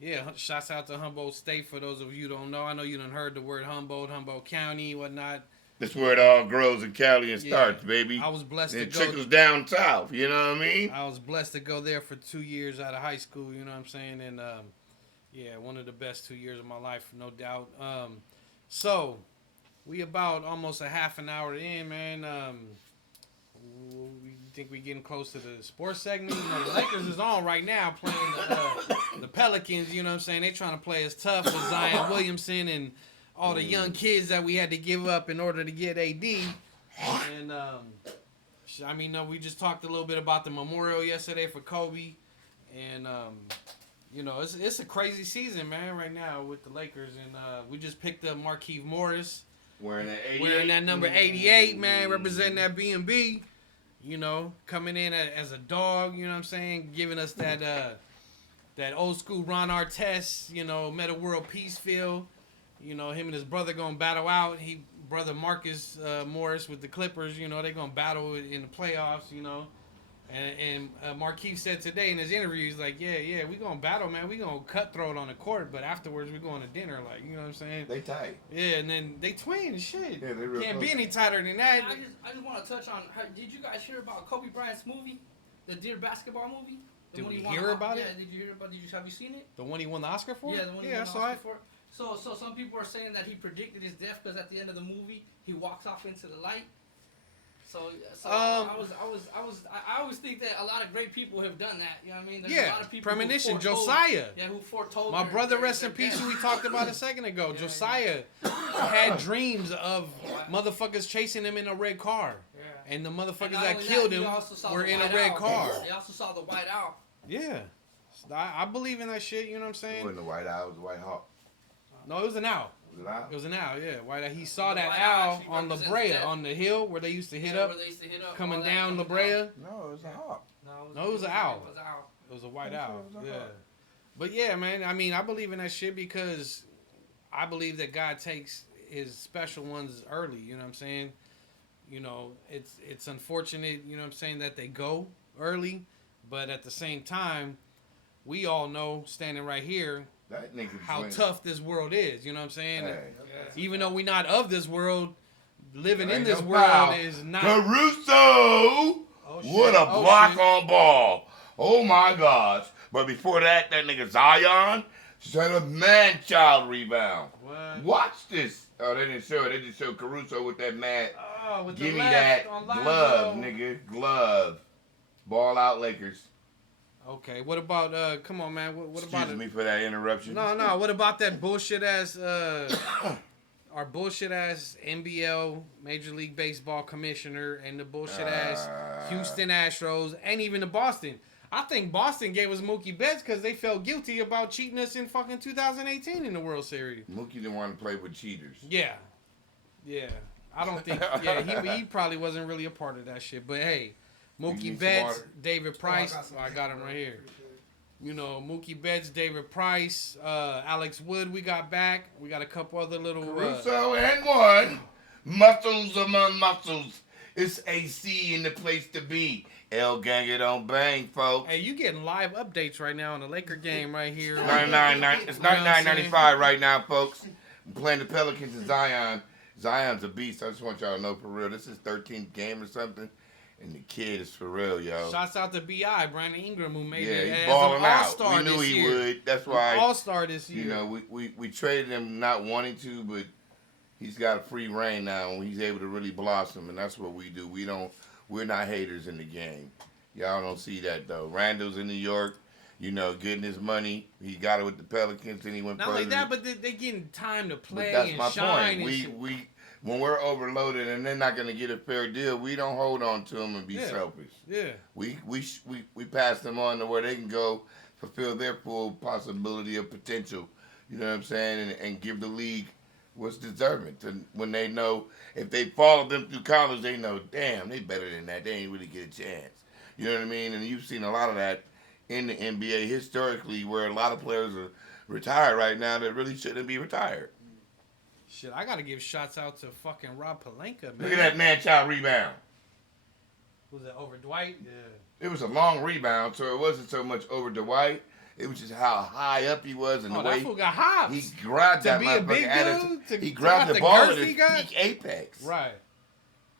yeah, shouts out to Humboldt State for those of you who don't know. I know you done heard the word Humboldt County, whatnot. That's where it all grows in Cali and starts, baby. I was blessed and to go. It trickles down south, you know what I mean? I was blessed to go there for 2 years out of high school, you know what I'm saying? And yeah, one of the best 2 years of my life, no doubt. So, we about almost a half an hour in, man. We think we getting close to the sports segment. You know, the Lakers is on right now playing the Pelicans, you know what I'm saying? They trying to play as tough as Zion Williamson and all the young kids that we had to give up in order to get AD. And, I mean, we just talked a little bit about the memorial yesterday for Kobe. And, you know, it's a crazy season, man, right now with the Lakers. And we just picked up Markieff Morris. Wearing that number 88, man, representing that B&B. You know, coming in as a dog, you know what I'm saying? Giving us that old school Ron Artest, you know, Meta World Peace feel. You know, him and his brother going to battle out. Brother Marcus Morris with the Clippers, you know, they going to battle in the playoffs, you know. And Markieff said today in his interview, he's like, yeah, we going to battle, man. We going to cutthroat on the court, but afterwards we going to dinner, like, you know what I'm saying? They tight. Yeah, and then they twin, shit. Yeah, they real Can't close. be any tighter than that. I just want to touch on, did you guys hear about Kobe Bryant's movie? The Dear Basketball movie? Did we hear about it? Yeah, did you hear about it? Have you seen it? The one he won the Oscar for? Yeah, the one he I won the saw Oscar it. for. So some people are saying that he predicted his death because at the end of the movie he walks off into the light. I always think that a lot of great people have done that. You know what I mean? There's a lot of people premonition. who foretold, Josiah. Yeah, who foretold. My brother, rest in peace, who we talked about a second ago. Josiah had dreams of motherfuckers chasing him in a red car. Yeah. And the motherfuckers And not that only killed that, him he also saw were the in a White red Owl. car. They also saw the White Owl. Yeah. I believe in that shit, you know what I'm saying? It wasn't the White Owl, it was the White Hawk. No, it was an owl. Was it owl? It was an owl, yeah. White Owl. He saw The that White Owl owl actually on La represents Brea, death. on the hill where they used to hit up, Where they used to hit up coming all that down La coming Brea. down. No, it was a hawk. No, it was an owl. It was an owl. It was a white I'm sure owl. it was a Yeah. hawk. But yeah, man, I mean, I believe in that shit because I believe that God takes his special ones early, you know what I'm saying? You know, it's unfortunate, you know what I'm saying, that they go early, but at the same time, we all know, standing right here, That nigga how went- tough this world is, you know what I'm saying? Hey. Even though we're not of this world, living in Ain't this no world foul. is not... Caruso! Oh, shit. What a Oh, block shit. on ball. Oh my gosh. But before that nigga Zion set a man-child rebound. What? Watch this. Oh, they didn't show it. They just showed Caruso with that mad. Oh, with Give the me left that on Lonzo. glove, nigga. Glove. Ball out, Lakers. Okay, what about come on, man? What about Excuse me for that interruption. No, what about that bullshit ass our bullshit ass NBL Major League Baseball commissioner and the bullshit ass Houston Astros and even the Boston? I think Boston gave us Mookie Betts because they felt guilty about cheating us in fucking 2018 in the World Series. Mookie didn't want to play with cheaters. Yeah. I don't think. Yeah, he probably wasn't really a part of that shit. But hey, Mookie Betts, David Price. I got him right here. You know, Mookie Betts, David Price, Alex Wood. We got back. We got a couple other little. Caruso and one. Muscles among muscles. It's AC in the place to be. El Ganger don't bang, folks. Hey, you getting live updates right now on the Laker game right here. It's 99.95 right now, folks. I'm playing the Pelicans and Zion. Zion's a beast. I just want y'all to know for real. This is 13th game or something. And the kid is for real, yo. Shouts out to B.I., Brandon Ingram, who made it he's as balling an out. all-star We knew this he year. would. That's why. All-star this year. You know, we traded him not wanting to, but he's got a free reign now, and he's able to really blossom, and that's what we do. We're not haters in the game. Y'all don't see that, though. Randall's in New York, you know, getting his money. He got it with the Pelicans, and he went Not further. like that, but they getting time to play But that's and my shine. point. And When we're overloaded and they're not going to get a fair deal, we don't hold on to them and be Yeah. selfish. Yeah. We pass them on to where they can go fulfill their full possibility of potential. You know what I'm saying? And give the league what's deserving. When they know, if they follow them through college, they know, damn, they better than that. They ain't really get a chance. You know what I mean? And you've seen a lot of that in the NBA historically, where a lot of players are retired right now that really shouldn't be retired. Shit, I gotta give shots out to fucking Rob Pelinka, man. Look at that man-child rebound. Was that over Dwight? Yeah. It was a long rebound, so it wasn't so much over Dwight. It was just how high up he was and the way that fool got hops. he grabbed To that be a big motherfucker. dude, He to grabbed got the the ball girth at he his got? peak apex. Right.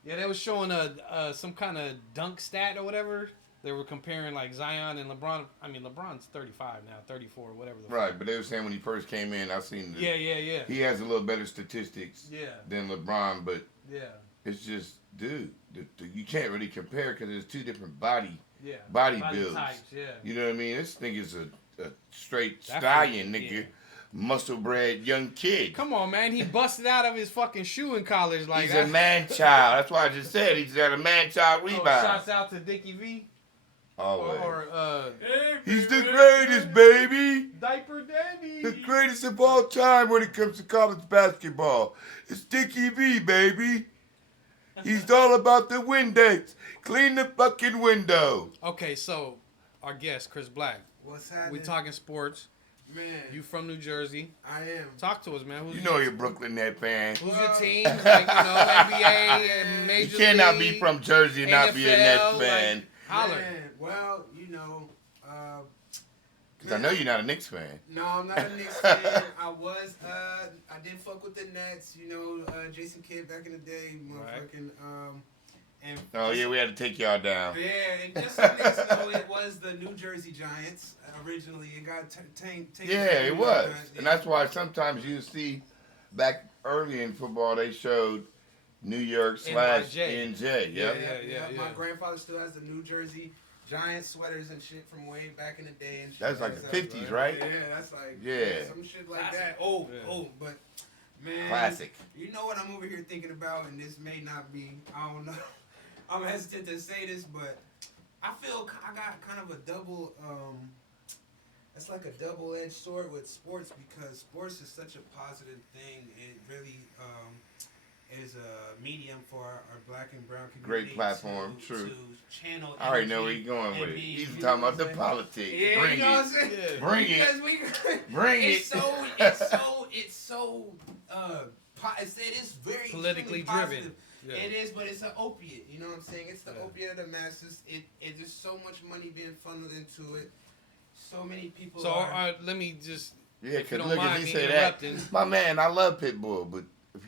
Yeah, they was showing some kind of dunk stat or whatever. They were comparing like Zion and LeBron. I mean, LeBron's 35 now, 34, whatever. Right, but they were saying when he first came in, I seen the, Yeah. he has a little better statistics than LeBron, but Yeah. it's just, dude, you can't really compare because there's two different body Yeah. builds. types, yeah. You know what I mean? This nigga's a straight That stallion, fool, nigga. yeah. Muscle-bred young kid. Come on, man. He busted out of his fucking shoe in college. Like He's a man-child. That's why I just said he's got a man-child rebound. Shouts out to Dickie V. Always. Or He's the greatest, baby. Diaper Daddy. The greatest of all time when it comes to college basketball. It's Dickie V, baby. He's all about the windows. Clean the fucking window. Okay, so our guest, Chris Black. What's happening? We talking sports. Man, You from New Jersey. I am. Talk to us, man. Who's You know you're a Brooklyn Net fan. Who's your team? Like, NBA and Major You cannot League, be from Jersey and not be a Nets NFL, fan. like, holler. Man, well, you know, Because I know you're not a Knicks fan. no, I'm not a Knicks fan. I did fuck with the Nets, you know, Jason Kidd back in the day, motherfucking, and Oh, yeah, we had to take y'all down. yeah, and just so Knicks know, it was the New Jersey Giants originally. It got taken. Yeah, it was. And that's why sometimes you see back early in football, they showed New York / NJ. Yep. Yeah. My grandfather still has the New Jersey Giants sweaters and shit from way back in the day. And shit That's like the that, 50s, right? Yeah, that's like Yeah. some shit like that. Oh, Yeah. but man, Classic. You know what I'm over here thinking about, and this may not be. I don't know. I'm hesitant to say this, but I feel I got kind of a double. It's like a double-edged sword with sports because sports is such a positive thing. It really is a medium for our black and brown community. Great platform, true. To channel. I already know where energy you're going and with it. be, He's you talking know about the what I'm politics. saying? Yeah, Bring you know what I'm it. saying? Yeah. Bring it. Because we, Bring it's it. it's very Politically extremely driven. positive. Yeah. It is, but it's an opiate. You know what I'm saying? It's the opiate of the masses. There's so much money being funneled into it. So many people. So are, let me just. Yeah, if you because don't look, mind if me he say that, interrupting. my man, I love Pitbull, but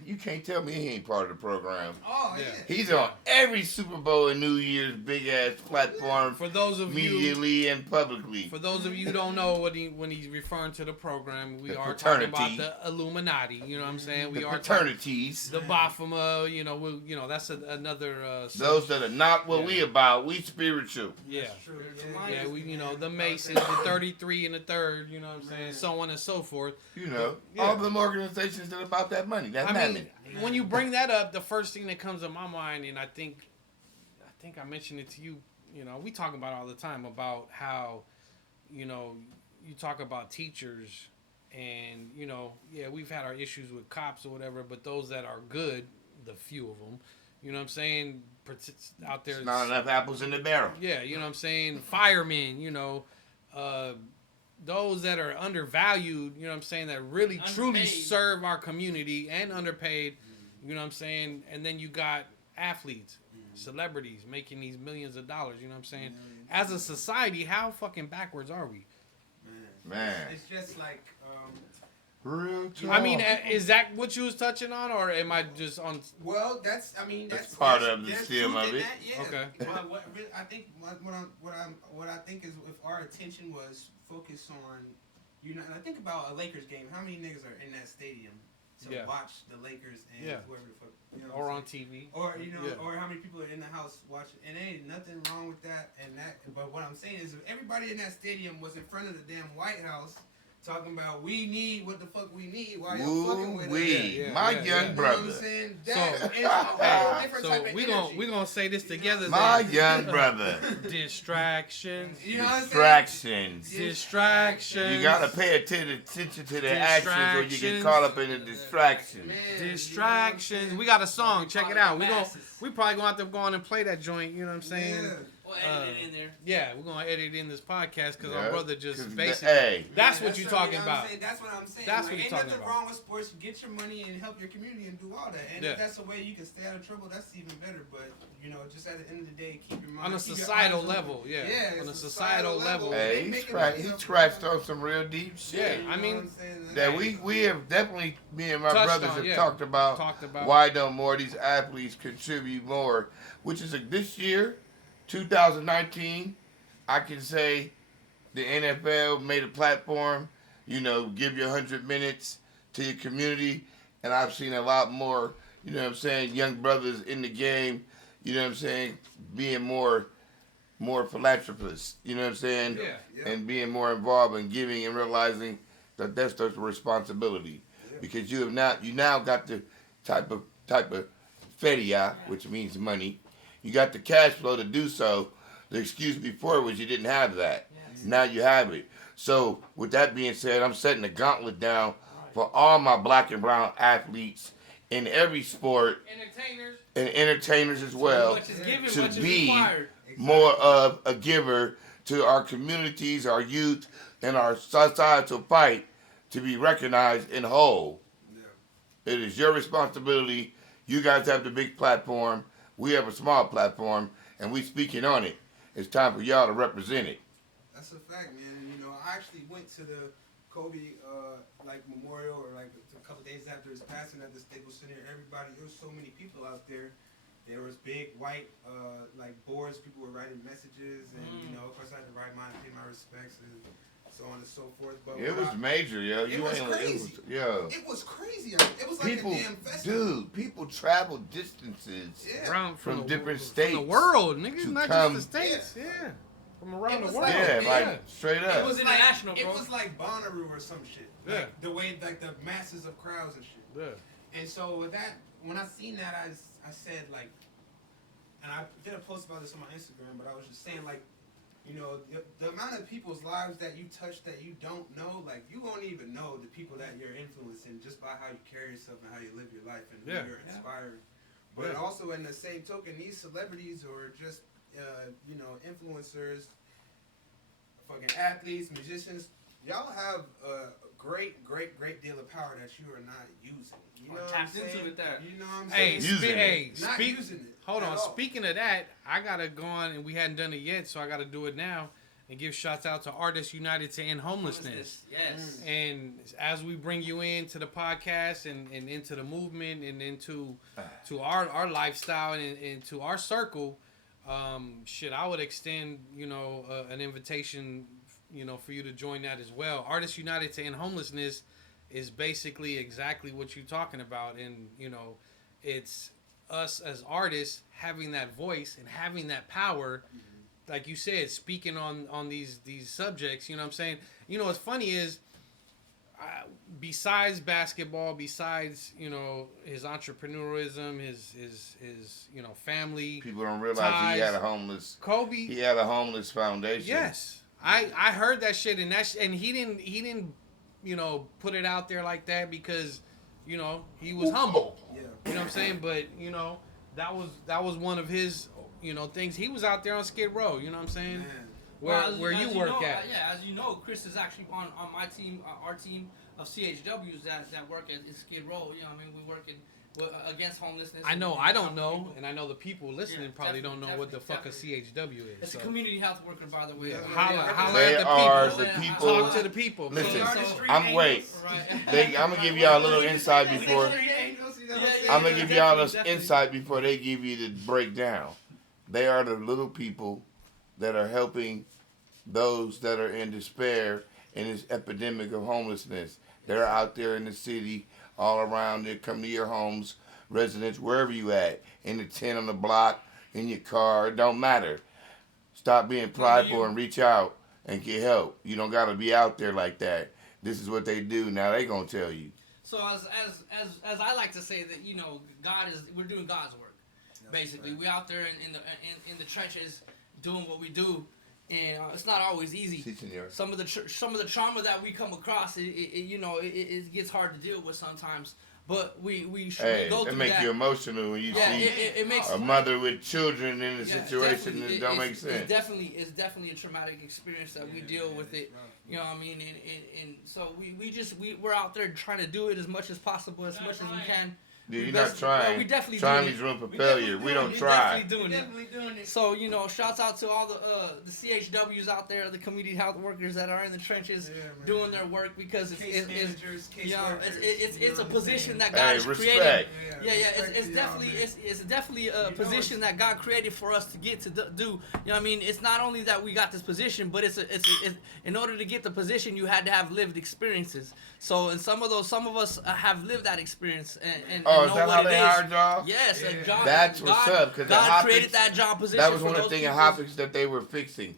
You can't tell me he ain't part of the program. Oh yeah. He's on every Super Bowl and New Year's big ass platform. For those of you, immediately and publicly. for those of you who don't know when he's referring to the program, we The are fraternity. talking about the Illuminati. You know what I'm saying? We The are fraternities. the Baphomet. You know, that's another. Those that are not what we about. We spiritual. Yeah. True. Yeah, we the Masons, the 33 and the third, you know what I'm saying, so on and so forth. You know, Yeah. all them organizations that are about that money. That's I money. mean, when you bring that up, the first thing that comes to my mind, and I think I mentioned it to you. You know, we talk about it all the time about how, you know, you talk about teachers, and you know, yeah, we've had our issues with cops or whatever, but those that are good, the few of them, you know what I'm saying, out there. There's not enough apples in the barrel. Yeah, you know what I'm saying? Firemen, you know, those that are undervalued, you know what I'm saying, that really truly Underpaid. serve our community and underpaid, you know what I'm saying? And then you got athletes, celebrities making these millions of dollars, you know what I'm saying? As a society, how fucking backwards are we? Man. It's just like Real talk. I mean, is that what you was touching on, or am I just on? well, that's That's part of the there's stem truth of in it. that, yeah. Okay. But what really, I think what I think is if our attention was focused on, you know, and I think about a Lakers game, how many niggas are in that stadium to Yeah. watch the Lakers and Yeah. whoever the fuck, you know, Or what I'm on saying? TV? Or you know, Yeah. or how many people are in the house watching? And there ain't nothing wrong with that. And that, but what I'm saying is, if everybody in that stadium was in front of the damn White House talking about we need what the fuck we need while y'all fucking with us. Woo-wee. Yeah, My yeah, young yeah. You know what I'm brother. saying? So- That is a whole different type So of we energy. gonna say this together. My then. young brother. Distractions. You know what I'm saying? Distractions. Distractions. You gotta pay attention to the actions or you get caught up in the distractions. Man, Distractions. We got a song. Check it out. We probably gonna have to go on and play that joint. You know what I'm saying? Yeah. We'll edit it in there. Yeah, we're gonna edit in this podcast because Yeah. our brother just 'Cause basically. hey, That's Yeah, what you what- talking you know what I'm about. saying? That's what I'm saying. That's Like, what you ain't talking nothing about. wrong with sports. Get your money and help your community and do all that. And Yeah. if that's a way you can stay out of trouble, that's even better. But you know, just at the end of the day, keep your mind On a keep your societal eyes open. level, yeah. Yeah, On a it's societal level. hey, he scratched on some real deep shit. Yeah, You know I mean, what I'm saying? That we have definitely, me and my Touched brothers on, have yeah. talked about why don't more of these athletes contribute more, which is this year, 2019, I can say the NFL made a platform, you know, give you 100 minutes to your community, and I've seen a lot more, you know what I'm saying, young brothers in the game, you know what I'm saying, being more philanthropists, you know what I'm saying, Yeah. and being more involved in giving and realizing that that's their responsibility, because you now got the type of feria, which means money. You got the cash flow to do so. The excuse before was you didn't have that. Now you have it. So with that being said, I'm setting the gauntlet down for all my black and brown athletes in every sport Entertainers. and entertainers as well Much is given, to much is be required. more of a giver to our communities, our youth, and our societal fight to be recognized in whole. It is your responsibility. You guys have the big platform. We have a small platform, and we speaking on it. It's time for y'all to represent it. That's a fact, man. And, you know, I actually went to the Kobe memorial, or like a couple days after his passing at the Staples Center. Everybody, there was so many people out there. There was big white boards. People were writing messages, and you know, of course, I had to write mine, pay my respects, and so on and so forth. But It was major, yo. It was crazy. It was crazy. It was like People, a damn festival. dude, people travel distances. Yeah. Around From different From states the world, niggas, to not come- just the states. Yeah. From around It the was world. like- Yeah, yeah. like straight It up. was international, It bro. was like Bonnaroo or some shit. Yeah. Like the way, like the masses of crowds and shit. Yeah. And so with that, when I seen that, I said like, and I did a post about this on my Instagram, but I was just saying like, you know, the amount of people's lives that you touch that you don't know, like you won't even know the people that you're influencing just by how you carry yourself and how you live your life and who Yeah. you're inspiring. But also in the same token, these celebrities or just you know, influencers, fucking athletes, musicians, y'all have a great deal of power that you are not using. You know what I'm Tapped into saying? with that. You know what I'm Hey, saying? Using it. Not using it. Hold at on. all. Speaking of that, I gotta go on, and we hadn't done it yet, so I gotta do it now. and give shots out to Artists United to End Homelessness. Yes. And as we bring you into the podcast and into the movement and into our lifestyle and to our circle, I would extend, an invitation, for you to join that as well. Artists United to End Homelessness is basically exactly what you're talking about. And, it's us as artists having that voice and having that power, like you said, speaking on these subjects. You know what I'm saying? What's funny is, besides basketball, besides his entrepreneurism, his family. People don't realize ties, he had a homeless. Kobe. He had a homeless foundation. Yes, I heard that shit, and he didn't put it out there like that because he was humble. Yeah. You know what I'm saying? But that was one of his things. He was out there on Skid Row. You know what I'm saying? Man. Where you work at? Yeah, as you know, Chris is actually on my team, our team of CHWs that work in Skid Row. We work against homelessness. I know. I don't know, and I know the people listening probably don't know what the fuck a CHW is. It's a community health worker, by the way. Yeah. Holla They at are the the people. people. Talk to the people. Listen, please. I'm gonna give y'all a little insight before. I'm gonna give y'all this insight before they give you the breakdown. They are the little people that are helping those that are in despair in this epidemic of homelessness. They're out there in the city, all around. They come to your homes, residents, wherever you at, in the tent on the block, in your car. It don't matter. Stop being prideful and reach out and get help. You don't gotta be out there like that. This is what they do. Now they gonna tell you. So as I like to say that we're doing God's work. Basically, we out there in the trenches doing what we do, and it's not always easy. Some of the trauma that we come across, it gets hard to deal with sometimes. But we go through that. It makes you emotional when you see it makes a mother with children in a situation that don't make sense. It's definitely a traumatic experience that we deal with it. You know what I mean? And so we're out there trying to do it as much as possible, as much as we can. Dude, you're not trying. We definitely trying doing means room for failure. We don't try. Definitely doing it. So shouts out to all the CHWs out there, the community health workers that are in the trenches doing their work, because it's a position that God has created. It's definitely a position that God created for us to get to do. You know what I mean? It's not only that we got this position, but it's in order to get the position, you had to have lived experiences. So, and some of us have lived that experience and oh, know is that what how it they is. hired y'all? Yes, and God, that's what's up. Because God created that job position. That was one of the those things in people. Hopkins that they were fixing.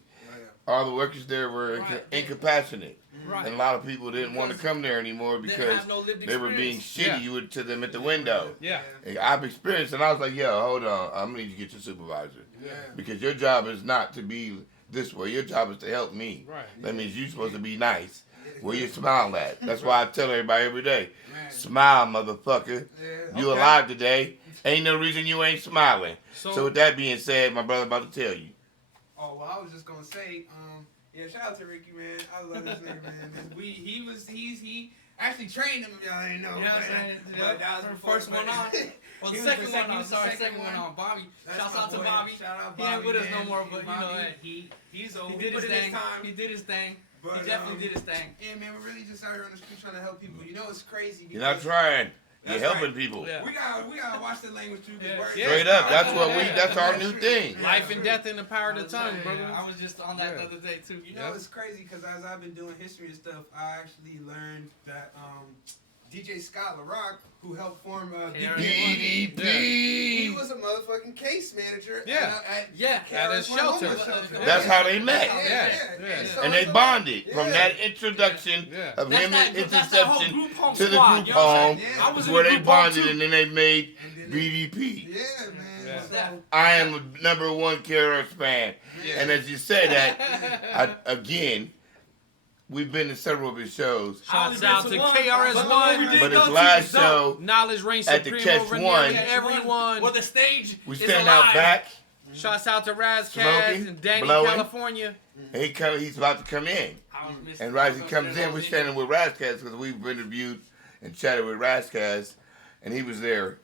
All the workers there were incapacitated. Right. And a lot of people didn't want to come there anymore because they were being shitty to them at the window. Yeah. And I've experienced it, and I was like, yo, hold on. I'm going to need you to get your supervisor. Yeah. Because your job is not to be this way. Your job is to help me. Right. That means you're supposed to be nice. Where you smile at. That's why I tell everybody every day. Smile, motherfucker. Yeah. You alive today. Ain't no reason you ain't smiling. So with that being said, my brother about to tell you. Oh, well, I was just gonna say, shout out to Ricky, man. I love this nigga, man. He actually trained him, if y'all ain't know. You know what I'm saying? But that was before, first one on. Well, the second one on. Sorry, second one on. Bobby. Shouts out to Bobby. Shout out He ain't with us no man. more, but Bobby, he's over. he did his put in thing. time. He did his thing. But, He definitely did his thing. Yeah, man, we're really just out here on the street trying to help people. It's crazy. You're not trying. You're That's helping right. people. Yeah. We gotta watch the language too. Yeah. Straight up. That's our new thing. Life and death in the power of the tongue, brother. I was just on that the other day too. It's crazy because as I've been doing history and stuff, I actually learned that DJ Scott LaRock, who helped form BDP. he was a motherfucking case manager. At his shelter. That's how they met. Yeah. And they bonded from that introduction of him and interception to the group home. Is where they bonded, and then they made BDP. Yeah, man. So, I am a #1 KRS fan. And as you say that, again, we've been to several of his shows. Shouts out to KRS-One. But his last show, Knowledge reigns at the supreme Catch over One. nearly everyone. Well, the stage we is stand alive. out back. Shouts out to Raz Smoking, Kaz and Danny, blowing. California. And he's about to come in. And as he comes in, we're standing with Razzcast because we've interviewed and chatted with Razzcast, and he was there.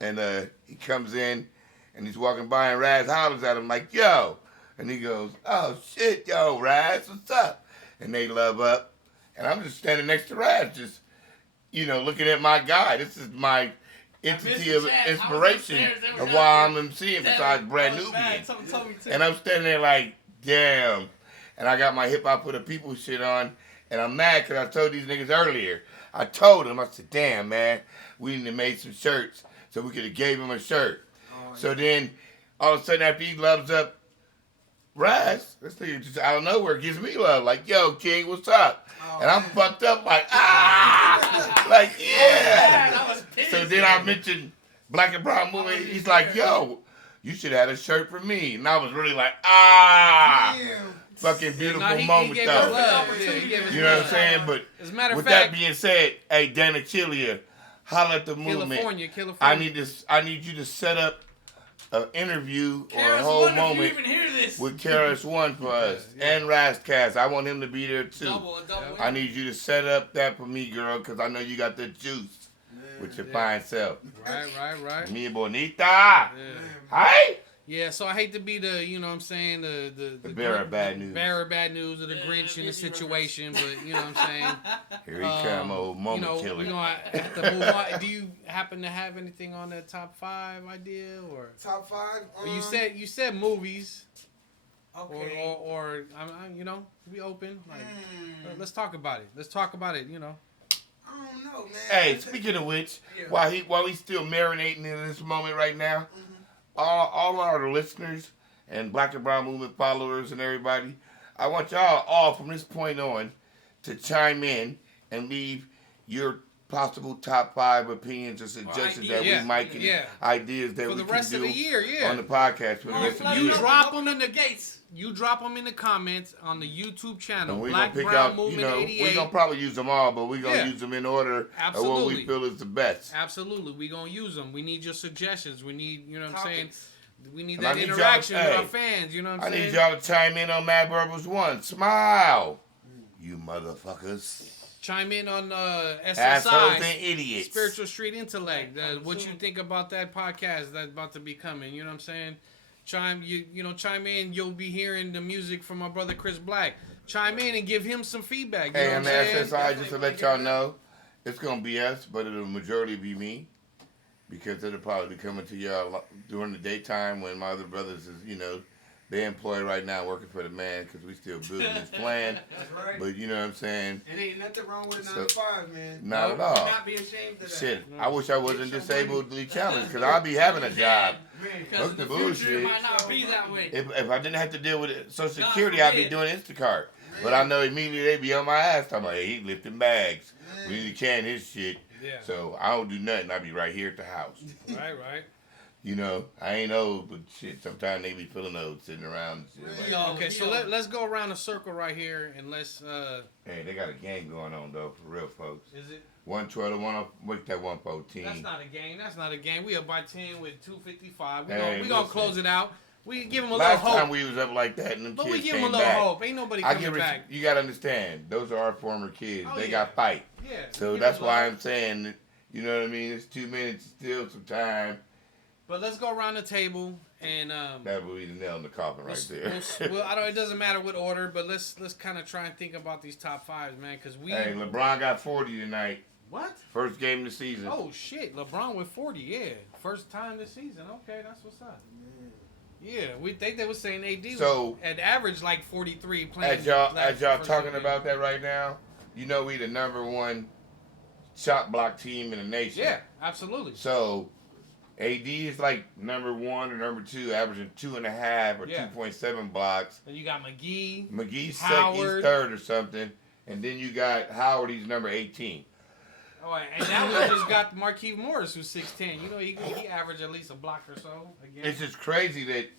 And he comes in, and he's walking by, and Raz hollers at him like, yo, And he goes, oh, shit, yo, Raz, what's up? And they love up. And I'm just standing next to Raz, just, looking at my guy. This is my entity of inspiration of why I'm MCing besides Brad Nubian. And I'm standing there like, damn. And I got my Hip Hop for the People shit on. And I'm mad because I told these niggas earlier. I told them, I said, damn, man, we need to make some shirts. So we could have gave him a shirt. So then, all of a sudden, after he loves up Raz, this nigga just out of nowhere gives me love. Like, yo, King, what's up? And I'm fucked up like, like, yeah. So then I mentioned Black and Brown Movement. He's like, yo, you should have had a shirt for me. And I was really like, fucking beautiful moment, though. You know what I'm saying? But as a matter of with fact, that being said, hey, Dana Chilia, holla at the movement. California. I need you to set up an interview or a whole moment with KRS-One for us and Rastcast. I want him to be there too. Double. I need you to set up that for me, girl, because I know you got the juice with your fine self. Right. Mi bonita. Hi. Yeah, so I hate to be the, you know what I'm saying, the bearer of bad news. Bearer of bad news or the Grinch in the situation, but you know what I'm saying. Here he come, old moment killer. We're gonna have to move on. Do you happen to have anything on that top 5 idea or Top 5? Well, you said movies. Okay. Or be open. Like, let's talk about it. I don't know, man. Hey, speaking of which, while he's still marinating in this moment right now, all our listeners and Black and Brown Movement followers and everybody, I want y'all all from this point on to chime in and leave your possible top 5 opinions or suggestions that we might get, ideas that for we the can rest do of the year, on the podcast for the rest of the year. Drop them in the gates. You drop them in the comments on the YouTube channel. And we're Black gonna pick Brown out, Movement 88. we're gonna probably use them all, but we're gonna use them in order of what we feel is the best. Absolutely, we're gonna use them. We need your suggestions. We need, you know what I'm saying. We need And that interaction with our fans. You know what I'm saying. I need y'all to chime in on Mad Burbles 1. Smile, you motherfuckers. Chime in on Assholes SSI, and idiots. Spiritual Street Intellect. What you think about that podcast that's about to be coming? You know what I'm saying. Chime in. You'll be hearing the music from my brother Chris Black. Chime in and give him some feedback. You Hey, know and the SSI, just to let y'all know, it's gonna be us, but it'll majority be me, because it'll probably be coming to y'all during the daytime when my other brothers is, they employed right now working for the man, because we still building this plan. That's right. But you know what I'm saying? It ain't nothing wrong with a 9 to 5, man. Not at all. Do not be ashamed of that. Shit, I wish I wasn't disabledly challenged, because I'll be having a job. Look the bullshit. Might not be that way. If I didn't have to deal with it, Social Security, I'd be doing Instacart. But I know immediately they be on my ass talking about, hey, he lifting bags. We need to can his shit. Yeah. So I don't do nothing. I be right here at the house. Right. I ain't old, but shit, sometimes they be feeling old sitting around and shit. Okay, so let's go around a circle right here and let's. Hey, they got a game going on though, for real, folks. Is it? 112 to 1, what's that 114? That's not a game. We up by 10 with 2:55. We gonna listen. close it out. We give them a Last little hope. time we was up like that, and them But kids we give came them a little back. hope. Ain't nobody coming back. You gotta understand, those are our former kids. Oh, they yeah. got fight. Yeah. So give that's them why love. I'm saying, that, you know what I mean? It's 2 minutes, still some time. But let's go around the table and That would be the nail in the coffin right there. It doesn't matter what order, but let's kind of try and think about these top 5s, man, because we. Hey, LeBron got 40 tonight. What? First game of the season. Oh shit, LeBron with 40, yeah, first time this season. Okay, that's what's up. Yeah, we think they were saying AD So, at average like 43 playing. As y'all first talking game. about that right now, we the #1 shot block team in the nation. Yeah, absolutely. So, AD is like #1 or #2, averaging 2.5 or 2.7 blocks. Then you got McGee. McGee's Howard. he's third or something, and then you got Howard. He's number 18. Oh, and now we just got Markieff Morris, who's 6'10". He averaged at least a block or so. Again. It's just crazy that,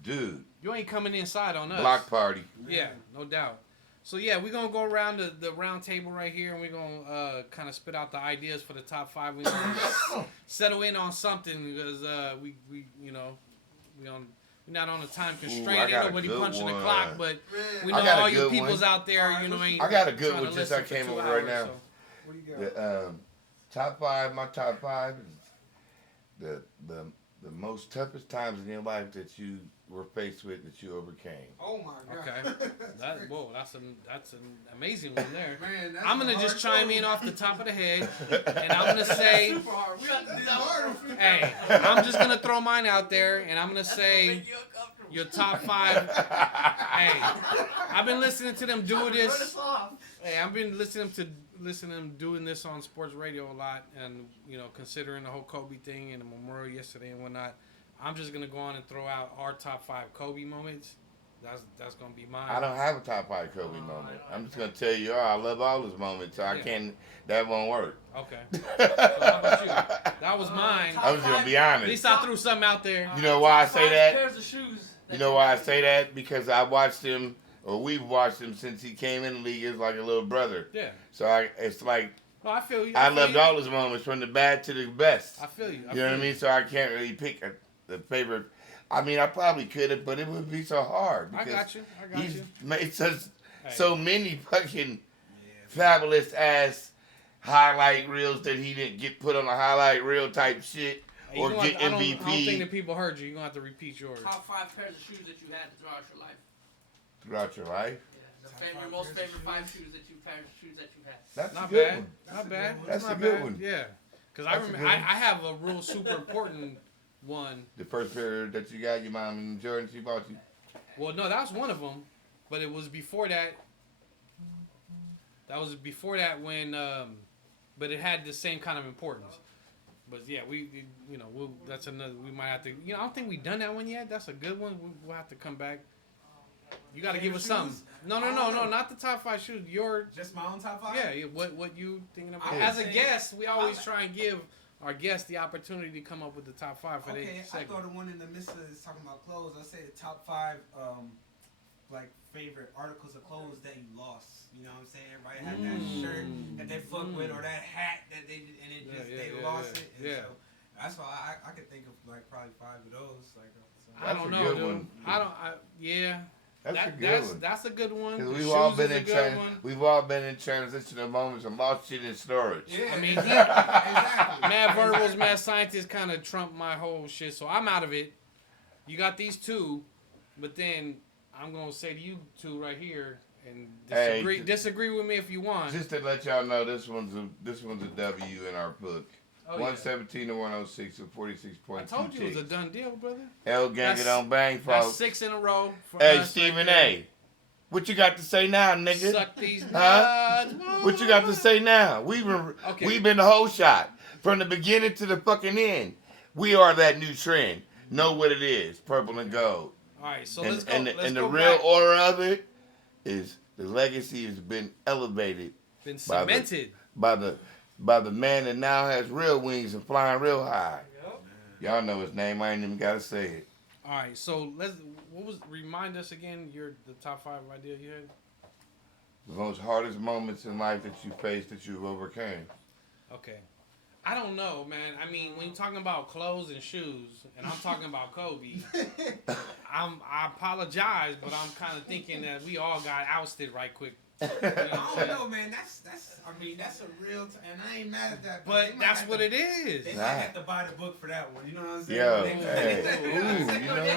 dude. You ain't coming inside on us. Block party. Yeah, no doubt. So yeah, we're gonna go around the round table right here, and we're gonna kind of spit out the ideas for the top 5. We're gonna settle in on something because we're not on a time constraint. Ain't nobody punching the clock, but we know all you peoples out there, ain't. I got a good trying to one. Just I listen came for 2 over right hours, now. so. What do you got? The top 5. My top 5 is the most toughest times in your life that you were faced with that you overcame? Oh my God. Okay. That's an amazing one there. Man, that's I'm gonna a just hard chime in one. off the top of the head, and I'm gonna say, Super hard. We have to do that one. hey, I'm just gonna throw mine out there, and I'm gonna say your top 5. Hey, I've been listening to them do Run this. us off. Hey, I've been listening to them doing this on sports radio a lot, and considering the whole Kobe thing and the memorial yesterday and whatnot, I'm just gonna go on and throw out our top 5 Kobe moments. That's gonna be mine. I don't have a top 5 Kobe moment. I'm just gonna tell you, I love all his moments, so I Yeah. can't. That won't work. Okay. So how about you? That was mine. I'm just gonna be At honest. least I threw something out there. You know why I say 5 that? pairs of shoes. You know why I say that? Because I watched him, or we've watched him since he came in the league as like a little brother. Yeah. So it's like No, I feel you. I feel loved you. all his moments from the bad to the best. I feel you. You know what I mean? So I can't really pick the favorite. I mean, I probably could have, but it would be so hard. I Because got you. I got he's you. made such Hey. so many fucking fabulous ass highlight reels that he didn't get put on a highlight reel type shit Hey, you or gonna get have to- I don't think MVP that people heard you. You're gonna have to repeat yours. Top 5 pairs of shoes that you had throughout your life. throughout your life. Your most favorite 5 shoes that pairs of shoes that you had. That's Not a good bad. one. Not bad. That's not a good bad. one. Yeah. Because I That's a remember, good I one. have a real super important one. The first pair that you got, your mom and Jordan, she bought you. Well, no, that was one of them, but it was before that. That was before that when, but it had the same kind of importance. But yeah, that's another. We might have to. I don't think we've done that one yet. That's a good one. We'll have to come back. You got to give us something. No, not the top 5 shoes. Your Just my own top 5? yeah. What you thinking about? I would As a say- guest, we always try and give our guests the opportunity to come up with the top 5 for Okay, their I segment. thought the one in the midst of is talking about clothes. I say the top 5 like favorite articles of clothes that you lost. You know what I'm saying? Everybody had that shirt that they fuck with or that hat that they lost it. And so that's why I could think of like probably 5 of those. Like so. I don't That's a know, good dude. one. Yeah. That's a good one. That's a good one. Because The we've all shoes been is a in good one. we've all been in transitional moments and lost shit in storage. Yeah, I mean, exactly. Mad Verbals, Mad Scientist kind of trumped my whole shit, so I'm out of it. You got these 2, but then I'm gonna say to you 2 right here and disagree with me if you want. Just to let y'all know, this one's a W in our book. Oh, yeah. 117 to 106 with 46.2. I told you it was a done deal, brother. L gang it on bang, That's folks. 6 in a row. For Hey, us Stephen right there. A. What you got to say now, nigga? Suck these Huh? nuts. What you got to say now? We've been the whole shot from the beginning to the fucking end. We are that new trend. Know what it is? Purple and gold. All right, so And, let's go. and, let's and the go real back. order of it is the legacy has been elevated Been by the- cemented. by the man that now has real wings and flying real high. Y'all know his name. I ain't even gotta say it. All right, so remind us again the top 5 idea you had. The most hardest moments in life that you faced that you've overcame. Okay. I don't know, man. I mean, when you're talking about clothes and shoes, and I'm talking about Kobe, I apologize, but I'm kind of thinking that we all got ousted right quick. You know what I'm I don't saying? know, man. That's a real and I ain't mad at that. But they might that's have what to- it is. They might have to buy the book for that one. You know what I'm saying? Yo, They- hey, they ooh, you know? They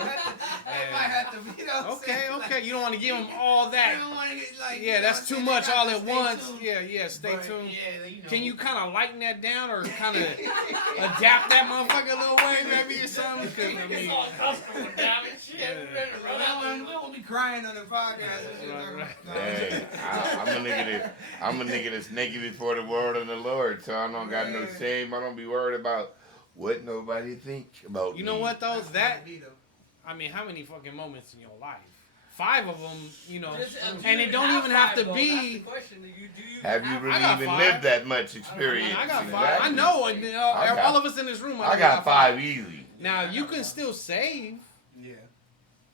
might have to, you know what I'm Okay, saying? okay. You don't want to give them all I that. don't want to get like. Yeah, that's too much all at once. Yeah. Yeah, stay But, tuned. Yeah, you know. Can you kind of lighten that down or kind of adapt that motherfucker a little way, maybe, or something? 'Cause, I mean, Customer damage. Shit. We won't be crying on the podcast. and shit. Right. No, Hey, I'm a nigga that's naked before the word of the Lord, so I don't got no shame. I don't be worried about what nobody think about you know me. what though? that's That what we do. I mean, how many fucking moments in your life? 5 of them, you know, Do and you it don't even have to though? be. That's the question. Do you Have you I really got even 5. lived that much experience? I got 5. Exactly. I know, and I got- all of us in this room. I got 5 easy. Now you can still save, Yeah.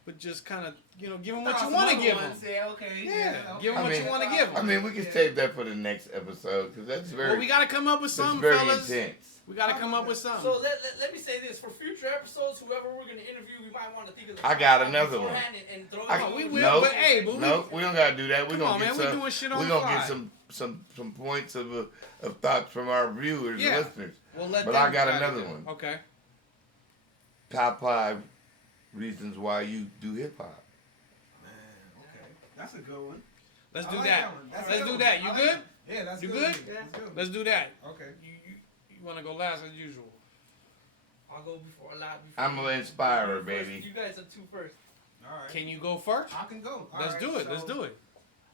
but just kind of, give them what you want to give them. Say, okay, Yeah, okay. give them what you want to give them. I mean, we can save that for the next episode because that's very, Well, we got to come up with that's something, very fellas. intense. We got to come up with something. So let me say this: for future episodes, whoever we're gonna interview, we might want to think of. The I got another one. beforehand and throw it I- on. we will, No, but hey, but No, we don't gotta do that. We're Come gonna on, get man, we some. doing shit on We're the gonna fly. get some points of thoughts from our viewers Yeah. and listeners. We'll let But them I got guide another it. one. Okay. Top 5 reasons why you do hip hop. Man, okay. That's a good one. Let's I do like that. one. That's a Let's good do one. that. You I like good? it. Yeah, that's You good. good? That's good. Let's do that. Okay. You want to go last as usual? I'll go before last. I'm an inspirer, baby. You guys are two first. All right. Can you go first? I can go. All Let's right, do it. Let's so do it.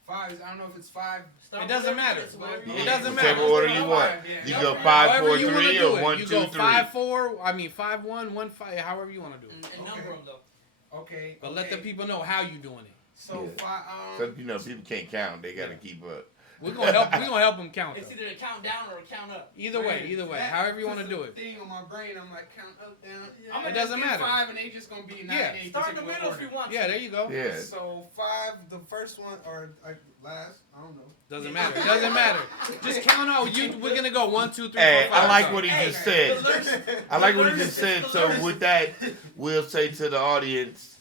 5 is, I don't know if it's 5. It doesn't matter. It doesn't Whichever matter. order you want. Yeah. You Yeah. go 5, However 4, you wanna 3, do or it. 1, You 2, go 3. 5, 4. I mean 5, 1, 1, 5. However you want to do it. And number them though. Okay. But let the people know how you doing it. So Yeah. 5. Some people can't count. They got to keep up. We're gonna help. We're gonna help them count. It's Though. either a count down or a count up. Either way. That However you want to puts do a it. thing on my brain. I'm like count up, down. Yeah. I'm It gonna doesn't just get matter. 5, and they just gonna be 9. Yeah. 8 Start in the particular middle if you order. want. Yeah, there you go. Yeah. So 5, the first one or last. I don't know. Doesn't matter. Doesn't matter. Just count out. We're gonna go 1, 2, 3, 4, 5. Hey, I like go. what he just said. I like what he just said. So with that, we'll say to the audience,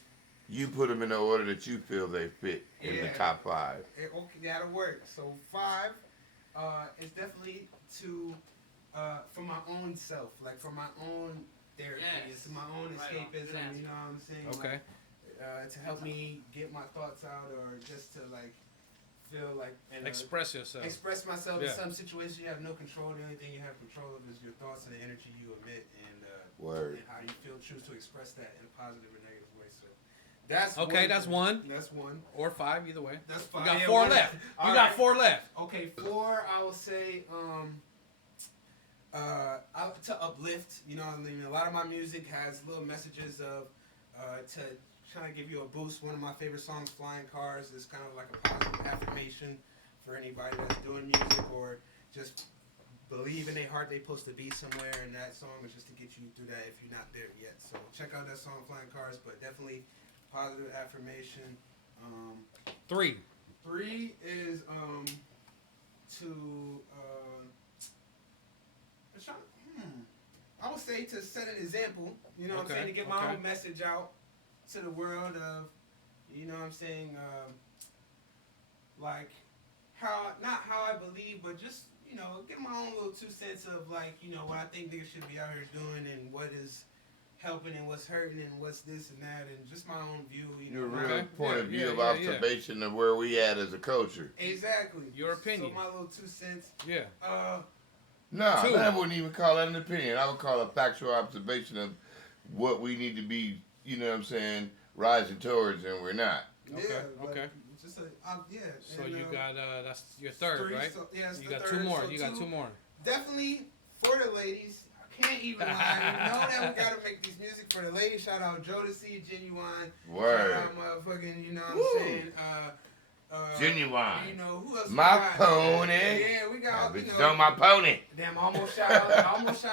you put them in the order that you feel they fit in the Yeah. top 5. Okay, that'll work. So 5 is definitely for my own self, like for my own therapy. Yes. It's my own Right on. escapism. Good answer. You know what I'm saying? Okay. Like, to help me get my thoughts out, or just to like feel like and, Express yourself. express myself Yeah. in some situations you have no control. The only thing you have control of is your thoughts and the energy you emit, and Word. how you feel. Choose to express that in a positive or negative way. So that's Okay, one that's thing. one. That's one. Or 5, either way. That's You fine. got Yeah, 4 one- left. You All got right. 4 left. Okay, 4. I will say to uplift. You know, I mean, a lot of my music has little messages of to try to give you a boost. One of my favorite songs, "Flying Cars," is kind of like a positive affirmation for anybody that's doing music or just believe in their heart they're supposed to be somewhere. And that song is just to get you through that if you're not there yet. So check out that song, "Flying Cars," but definitely positive affirmation. 3. 3 is I would say to set an example, you know what I'm Okay, saying, to get my okay. own message out to the world of, you know what I'm saying, like not how I believe, but just, you know, get my own little 2 cents of like, you know, what I think niggas should be out here doing and what is helping and what's hurting and what's this and that, and just my own view, you know. Your real Okay. point of Yeah, view yeah, of yeah, yeah. observation of where we at as a culture. Exactly. Your opinion. So my little 2 cents. Yeah. No, 2. I wouldn't even call that an opinion. I would call it a factual observation of what we need to be, you know what I'm saying, rising towards, and we're not. Okay, Yeah, but okay. Just yeah. So and, you got that's your 3rd, 3, right? So, yeah, it's You the got 3rd, 2 more. so You got 2 more. Definitely for the ladies. I can't even lie. You know that we gotta make these music for the ladies. Shout out Jodeci, Genuine. Word. Shout out motherfucking, you know what I'm saying? Genuine. You know who else? My we got? pony. Yeah, we got. You Bitches know, on my pony. damn, I almost shout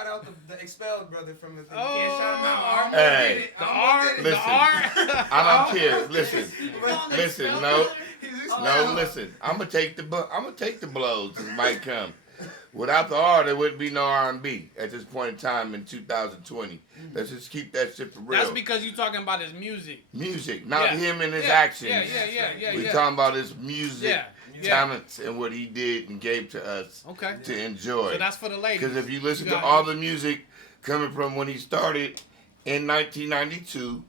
out the expelled brother from the. Oh, can't shout him out. I almost Hey. did it. The I almost R. did it. The Listen. R. I don't care. Listen. But- Listen, no. He's No, expelled. listen. I'm gonna take the blows that might come. Without the R, there wouldn't be no R&B at this point in time in 2020. Let's just keep that shit for real. That's because you talking about his music. Music, not Yeah. him and his Yeah, actions. Yeah. We're talking about his music, Yeah, yeah. talents, and what he did and gave to us Okay. to enjoy. So that's for the ladies. Because if you listen You to got all it. the music coming from when he started in 1992,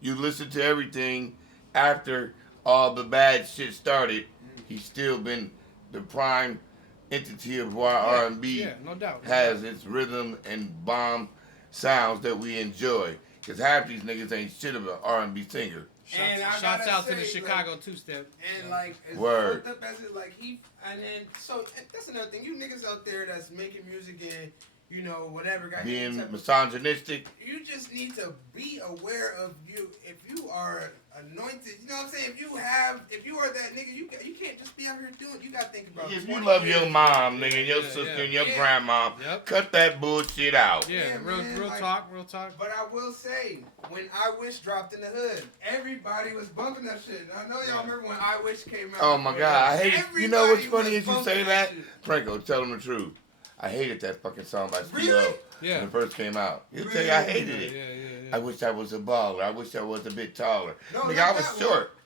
you listen to everything after all the bad shit started, he's still been the prime entity of why R&B Yeah, no doubt. has its rhythm and bomb sounds that we enjoy. Because half these niggas ain't shit of an R&B singer. And I Shouts gotta out to the say, Chicago two-step. And like, as Word. fucked up as it, like and then so that's another thing. You niggas out there that's making music and you know whatever, got any Being type of- misogynistic. you just need to be aware of you. If you are anointed, you know what I'm saying. If you are that nigga, you can't just be out here doing. You gotta think about. If you 20 love years. your mom, nigga, your Yeah, sister, yeah. and your Yeah. grandma, Yep. cut that bullshit out. Yeah, Yeah, real man, like- talk. But I will say, when I Wish dropped in the hood, everybody was bumping that shit. I know y'all remember when I Wish came out. Oh my God, I hate it. You know what's Everybody funny was is you say bumping that? shit. Franco, tell them the truth. I hated that fucking song by Really? CeeLo Yeah. when it first came out. He'll tell you I hated Yeah, it. yeah. I wish I was a baller. I wish I was a bit taller. No, Nigga, not I was that short.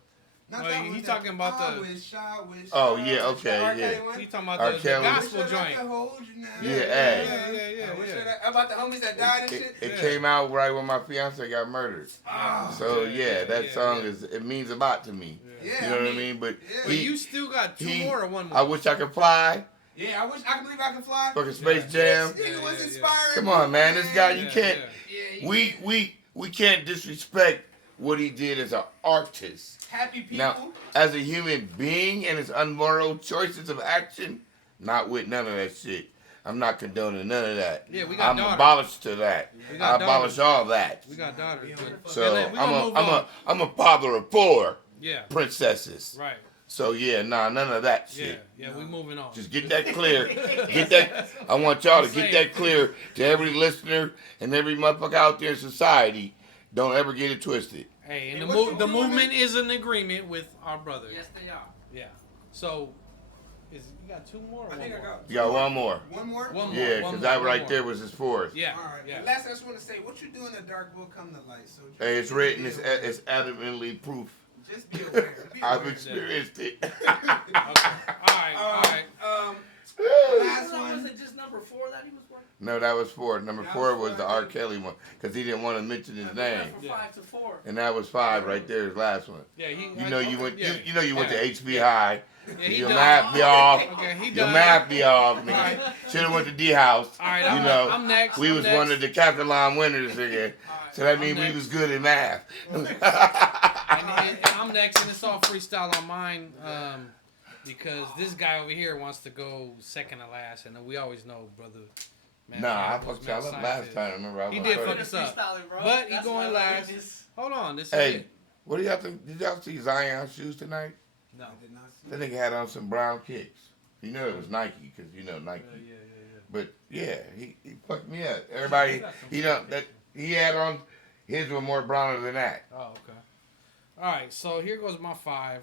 Not Oh, that he one, talking about I the- wish, I wish, Oh, I yeah, wish. okay, The R. yeah. Kelly one? He talking about R. the Kelly. gospel Wish that I joint. could hold you now. Yeah, hey. I wish yeah. that about the homies that died and shit. It Yeah. came out right when my fiance got murdered. Ah, So that song yeah. it means a lot to me. yeah, You know what I mean? But yeah. But you still got two more or one more? I wish I could fly. Yeah, I wish I could believe I could fly. Fucking Space This Jam. nigga was yeah. inspiring. Come on, man. This guy, you Yeah, can't. yeah. Yeah, We can't disrespect what he did as an artist. happy people. Now, as a human being and his unmoral choices of action, not with none of that shit. I'm not condoning none of that. Yeah, we got I'm daughters. abolished to that. We I got abolish daughters. all that. We got daughters. but- So we gonna move on. I'm a father of 4 Yeah. princesses. Right. So none of that Yeah. shit. Yeah. We moving on. Just get that clear. Get that. I want y'all to get that clear to every listener and every motherfucker out there in society. Don't ever get it twisted. Hey, and Hey, the what you doing, movement man? is in agreement with our brother. Yes, they are. Yeah. So, you got two more? Or I one think I more? got You got one more. one more. One more. Yeah, one because more, that one right more. there was his 4th. Yeah. All right. Yeah. And last, I just want to say, what you do in the dark will come to light. So just Hey, it's be written. aware. It's adamantly proof. Just be aware. Be I've aware. experienced it. Okay. All right. All right. Last Was one. it just number 4 that he was working? No, that was 4. Number That 4 was was the four. R. Kelly one because he didn't want to mention his name, From Yeah. 5 to 4. and that was 5 right there. His last one. Yeah. You know you went. Yeah. You know you went to Yeah. HB High. Yeah, he Your done. math be off. Okay. He Your done. math be off, nigga. Alright. Should have went to D House. All right. You I'm, know, I'm next. We I'm was next. one of the decathlon winners again. So that means we next. was good in math. And I'm next, and it's all freestyle on mine. Because this guy over here wants to go second to last, and we always know, brother. Man, Nah, I those fucked y'all mad up last scientists. time. Remember, I He was did first. fuck us up. Freestyling, bro. But he That's going why I last. just- Hold on, this is Hey, it. what do y'all think? Did y'all see Zion's shoes tonight? No. I did not see That nigga had on some brown kicks. You know it was Nike because you know Nike. Yeah. But yeah, he fucked me up. Everybody, he had on his were more browner than that. Oh, okay. All right, so here goes my 5.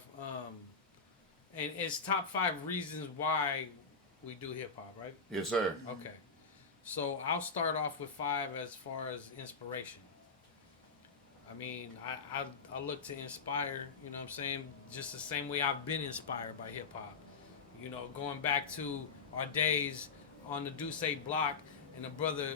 And it's top 5 reasons why we do hip hop, right? Yes, sir. Okay. So I'll start off with 5 as far as inspiration. I mean, I look to inspire, you know what I'm saying, just the same way I've been inspired by hip hop. You know, going back to our days on the Duce block and the brother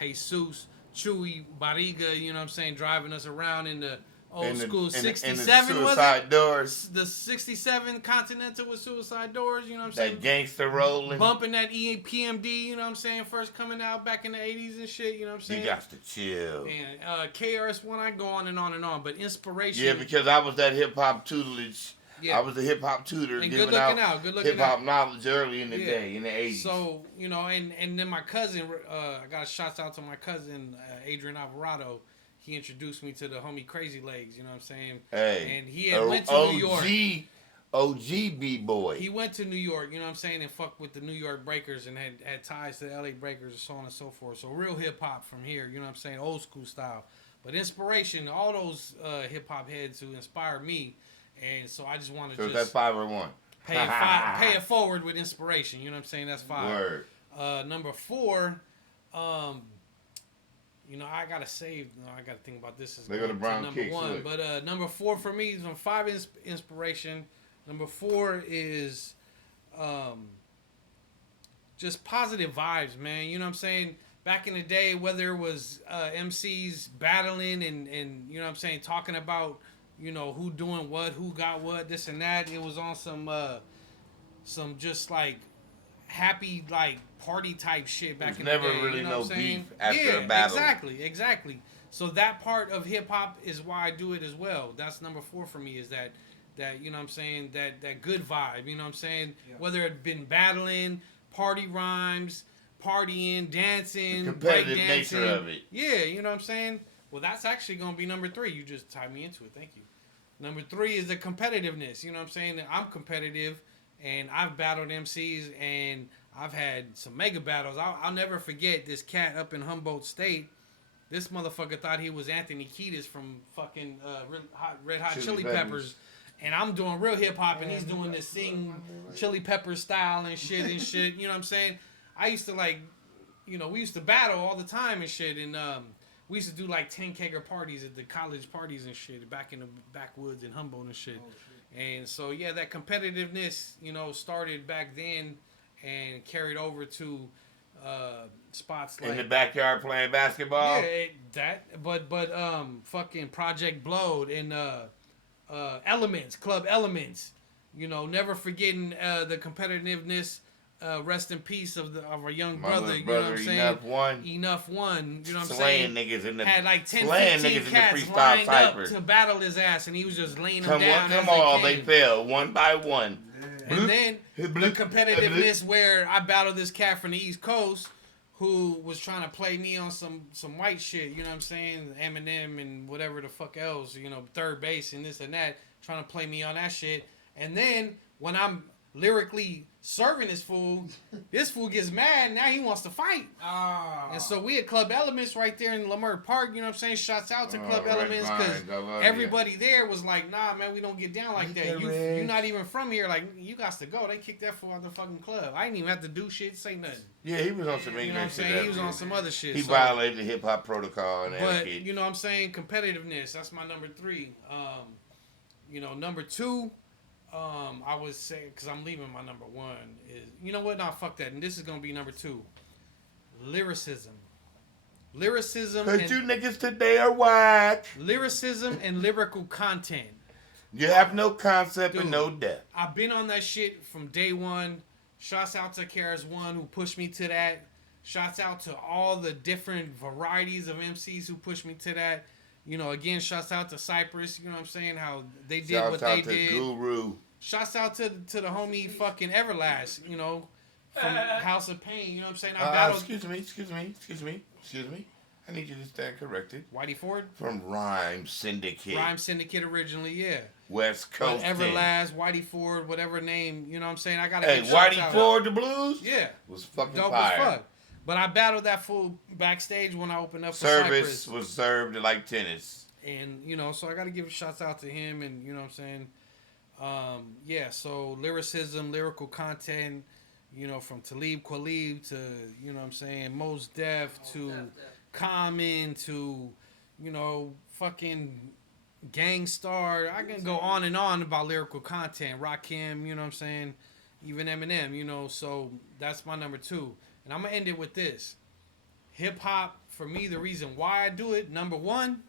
Jesus, Chewy, Barriga, you know what I'm saying, driving us around in the old school 67, was suicide it? doors. The 67 Continental with suicide doors, you know what I'm saying? That gangster rolling. Bumping that EPMD, you know what I'm saying? First coming out back in the 80s and shit, you know what I'm saying? You got to chill. And KRS-One, I go on and on and on, but inspiration. Yeah, because I was that hip hop tutelage. Yeah. I was the hip hop tutor And giving good looking out, good looking hip hop out. knowledge early in the Yeah. day, in the 80s. So, you know, and then my cousin, I got shouts out to my cousin, Adrian Alvarado. He introduced me to the homie Crazy Legs, you know what I'm saying? Hey, And he had went to New York. OG B-boy. He went to New York, you know what I'm saying, and fucked with the New York Breakers and had ties to the LA Breakers and so on and so forth. So real hip hop from here, you know what I'm saying, old school style. But inspiration, all those hip hop heads who inspired me, and so I just want to So just that's 5 or 1. pay it forward with inspiration. You know what I'm saying? That's 5. Word. Number 4, you know, I gotta save. No, I gotta think about this as They go to brown number kicks, 1. look. But number 4 for me is 5 inspiration. Number 4 is just positive vibes, man. You know what I'm saying? Back in the day, whether it was MCs battling and you know what I'm saying, talking about, you know, who doing what, who got what, this and that. It was on some just like happy like party type shit back in the day. Never really you know no what I'm saying? beef after a battle. Exactly. So that part of hip hop is why I do it as well. That's number 4 for me, is that you know what I'm saying, that good vibe, you know what I'm saying? Yeah. Whether it been battling, party rhymes, partying, dancing, The competitive break nature dancing. of it. Yeah, you know what I'm saying? Well, that's actually going to be number 3. You just tied me into it. Thank you. Number 3 is the competitiveness. You know what I'm saying? I'm competitive, and I've battled MCs, and I've had some mega battles. I'll never forget this cat up in Humboldt State. This motherfucker thought he was Anthony Kiedis from fucking Red Hot Chili Peppers. And I'm doing real hip hop, and he's doing this sing Chili Pepper style and shit. You know what I'm saying? I used to like, you know, we used to battle all the time and shit. And we used to do like 10 kegger parties at the college parties and shit back in the backwoods in Humboldt and shit. And so yeah, that competitiveness, you know, started back then and carried over to spots like in the backyard playing basketball. Yeah, but fucking Project Blowed and Elements, Club Elements. You know, never forgetting the competitiveness. Rest in peace of our young brother. You know what I'm saying? Enough one. You know what I'm saying? Slaying niggas in the had like 10, slaying 15 niggas cats in the freestyle lined cypher. up to battle his ass, and he was just laying them down. Come on, they fell one by one. And then the competitiveness where I battled this cat from the East Coast who was trying to play me on some white shit, you know what I'm saying? Eminem and whatever the fuck else, you know, third base and this and that, trying to play me on that shit. And then when I'm lyrically serving this fool gets mad, now he wants to fight. And so we at Club Elements right there in Lamert Park, you know what I'm saying? Shouts out to Club Elements because everybody there was like, nah, man, we don't get down like that. You're not even from here. Like, you got to go. They kicked that fool out of the fucking club. I didn't even have to do shit, say nothing. Yeah, he was on some You know what I'm saying? He was on some other shit. He violated the hip-hop protocol and But, etiquette. you know what I'm saying? Competitiveness. That's my number 3. You know, number 2... I would say, because I'm leaving my number 1, is, you know what? Nah, fuck that. And this is going to be number 2. Lyricism. Lyricism. Because you niggas today are whack. Lyricism and lyrical content. You have no concept Dude, and no depth. I've been on that shit from day one. Shouts out to KRS-One who pushed me to that. Shouts out to all the different varieties of MCs who pushed me to that. You know, again, shouts out to Cypress. You know what I'm saying? How they did Shouts what out they to did. Guru. Shouts out to the homie fucking Everlast, you know, from House of Pain. You know what I'm saying? I battled. Excuse me. I need you to stand corrected. Whitey Ford? From Rhyme Syndicate. Rhyme Syndicate originally, yeah. West Coast. Everlast, Whitey Ford, whatever name, you know what I'm saying? I gotta Hey, Whitey Ford, the blues? Yeah. Was fucking dope fire. as fuck. But I battled that fool backstage when I opened up for Service Cypress. was served like tennis. And, you know, so I got to give shouts out to him and, you know what I'm saying? Yeah, so lyricism, lyrical content, you know, from Talib Kweli to, you know what I'm saying, Mos Def to Common to, you know, fucking Gangstar. I can go on and on about lyrical content. Rakim, you know what I'm saying? Even Eminem, you know, so that's my number 2. And I'm going to end it with this. Hip-hop, for me, the reason why I do it, number 1,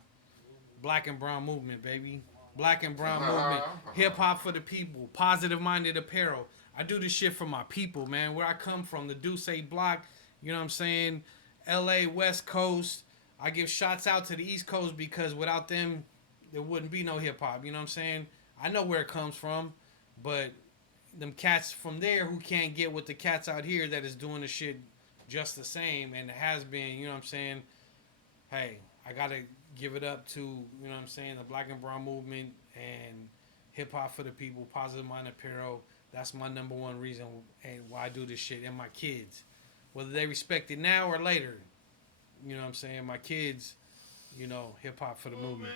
Black and Brown movement, baby. Black and Brown movement. Hip-hop for the people. Positive-minded apparel. I do this shit for my people, man. Where I come from, the Duce Block, you know what I'm saying? L.A., West Coast. I give shots out to the East Coast because without them, there wouldn't be no hip-hop, you know what I'm saying? I know where it comes from, but them cats from there who can't get with the cats out here that is doing the shit just the same and has been, you know what I'm saying? Hey, I gotta give it up to, you know what I'm saying, the Black and Brown movement and hip-hop for the people, positive mind apparel. That's my number 1 reason and why I do this shit. And my kids, whether they respect it now or later, you know what I'm saying? My kids, you know, hip-hop for the movement.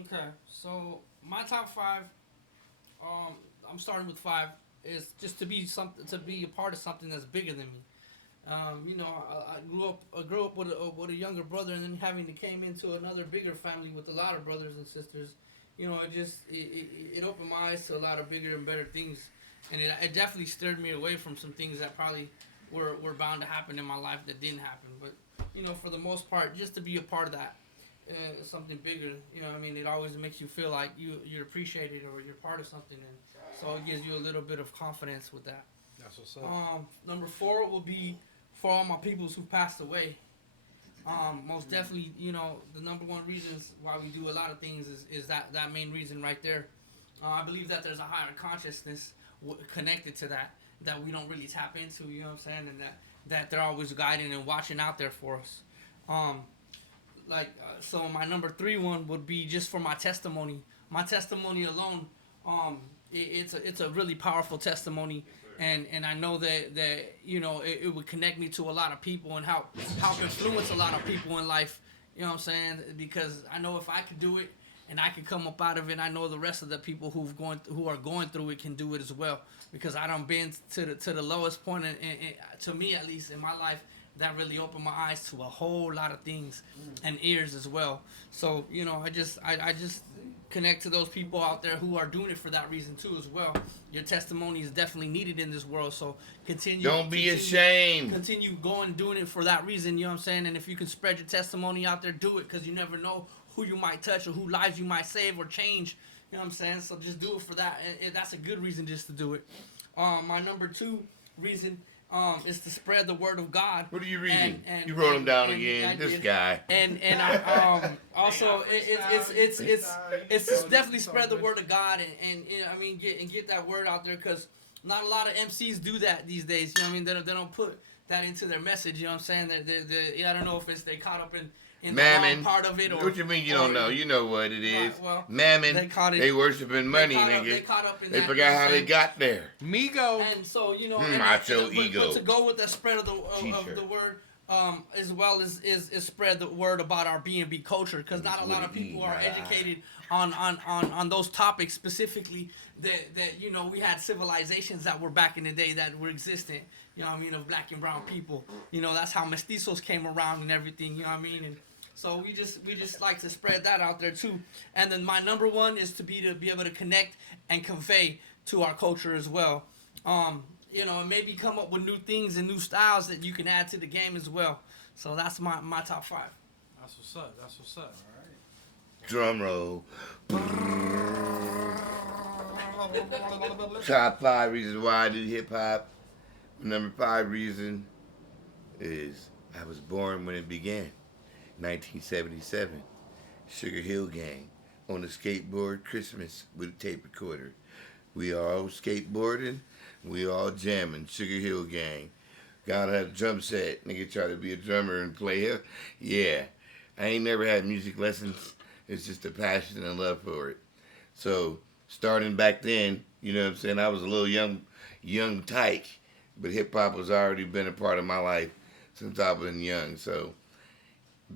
Okay, so my top 5, I'm starting with 5, is just to be a part of something that's bigger than me. You know, I grew up with a younger brother, and then having to came into another bigger family with a lot of brothers and sisters. You know, it opened my eyes to a lot of bigger and better things, and it definitely steered me away from some things that probably were bound to happen in my life that didn't happen. But you know, for the most part, just to be a part of that, something bigger. You know, I mean, it always makes you feel like you're appreciated or you're part of something, and so it gives you a little bit of confidence with that. That's what's up. Number 4 will be for all my peoples who passed away. Most definitely, you know, the number 1 reasons why we do a lot of things is that main reason right there. I believe that there's a higher consciousness connected to that we don't really tap into, you know what I'm saying, and that they're always guiding and watching out there for us. So my number 3 one would be just for my testimony. My testimony alone, it's a really powerful testimony. And I know that you know, it would connect me to a lot of people and help influence a lot of people in life. You know what I'm saying? Because I know if I could do it and I can come up out of it, I know the rest of the people who are going through it can do it as well. Because I done been to the lowest point, to me at least in my life, that really opened my eyes to a whole lot of things and ears as well. So, you know, I just connect to those people out there who are doing it for that reason too as well. Your testimony is definitely needed in this world, so continue. Don't be ashamed. Continue going, doing it for that reason, you know what I'm saying? And if you can spread your testimony out there, do it, because you never know who you might touch or who lives you might save or change, you know what I'm saying? So just do it for that. And that's a good reason just to do it. My number 2 reason is to spread the word of God. What are you reading? And You wrote them down again. This guy. And I, also it's definitely spread the word of God and I mean get that word out there, because not a lot of MCs do that these days. You know what I mean? They don't put that into their message. You know what I'm saying? I don't know if it's they caught up in the wrong part of it, or what you mean you don't know? You know what it is. Well, Mammon. They worshiping money, nigga. They caught up in they that, forgot how they got there. Migo. And so, you know, macho ego. But to go with the spread of the word, as well as spread the word about our B&B culture, because not a lot of people are educated on those topics specifically. That you know, we had civilizations that were back in the day that were existent. You know what I mean, of black and brown people. You know, that's how mestizos came around and everything. You know what I mean, and so we just like to spread that out there too. And then my number 1 is to be able to connect and convey to our culture as well. You know, and maybe come up with new things and new styles that you can add to the game as well. So that's my top 5. That's what's up. That's what's up. All right. Drum roll. Top 5 reasons why I do hip hop. Number 5 reason is I was born when it began. 1977. Sugar Hill Gang on a skateboard Christmas with a tape recorder. We all skateboarding. We all jamming. Sugar Hill Gang. Gotta have a drum set. Nigga try to be a drummer and play here. Yeah. I ain't never had music lessons. It's just a passion and love for it. So starting back then, you know what I'm saying, I was a little young tyke, but hip hop has already been a part of my life since I've been young. So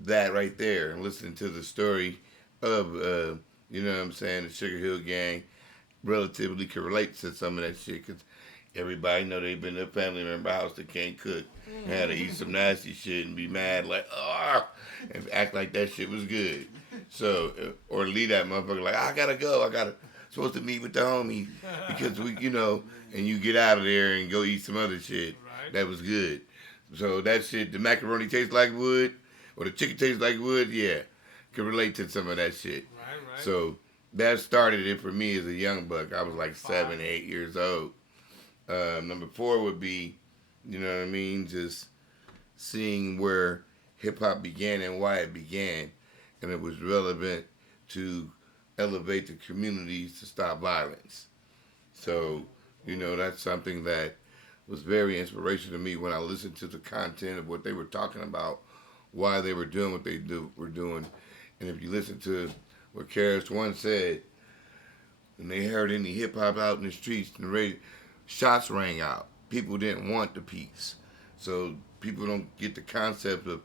that right there, and listening to the story of, you know what I'm saying, the Sugar Hill Gang, relatively can relate to some of that shit, because everybody know they've been in a family member house that can't cook, and had to eat some nasty shit and be mad like, ah, and act like that shit was good. So, or leave that motherfucker like, I gotta go, supposed to meet with the homie, because we, you know, and you get out of there and go eat some other shit that was good. So that shit, the macaroni tastes like wood, or the chicken tastes like wood, yeah, can relate to some of that shit. Right. So that started it for me as a young buck. I was like 7, 8 years old. Number 4 would be, you know what I mean, just seeing where hip-hop began and why it began, and it was relevant to elevate the communities to stop violence. So, you know, that's something that was very inspirational to me when I listened to the content of what they were talking about, why they were doing what they were doing. And if you listen to what KRS-One said, when they heard any hip-hop out in the streets, and the radio, shots rang out. People didn't want the peace. So people don't get the concept of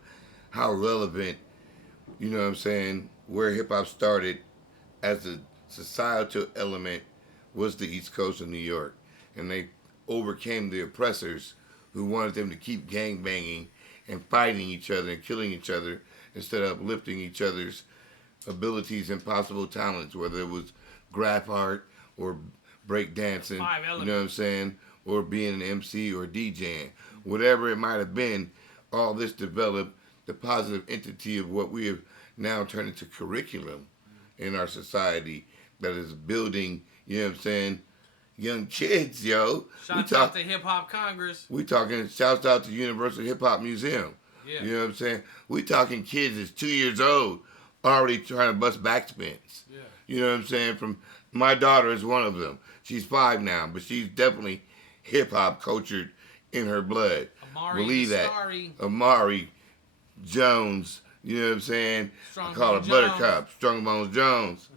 how relevant, you know what I'm saying, where hip-hop started as a societal element was the East Coast of New York. And they overcame the oppressors who wanted them to keep gangbanging and fighting each other and killing each other instead of uplifting each other's abilities and possible talents, whether it was graph art or break dancing, you know what I'm saying, or being an MC or DJing. Whatever it might have been, all this developed the positive entity of what we have now turned into curriculum in our society that is building, you know what I'm saying, young kids, yo. Shouts out to Hip Hop Congress. We talking, shouts out to Universal Hip Hop Museum. Yeah. You know what I'm saying? We talking kids that's 2 years old already trying to bust backspins. Yeah. You know what I'm saying? From my daughter is one of them. She's 5 now, but she's definitely hip hop cultured in her blood. Amari Believe Asari. that. Amari Jones, you know what I'm saying? Strong I call her Bones Buttercup, Strong Bones Jones.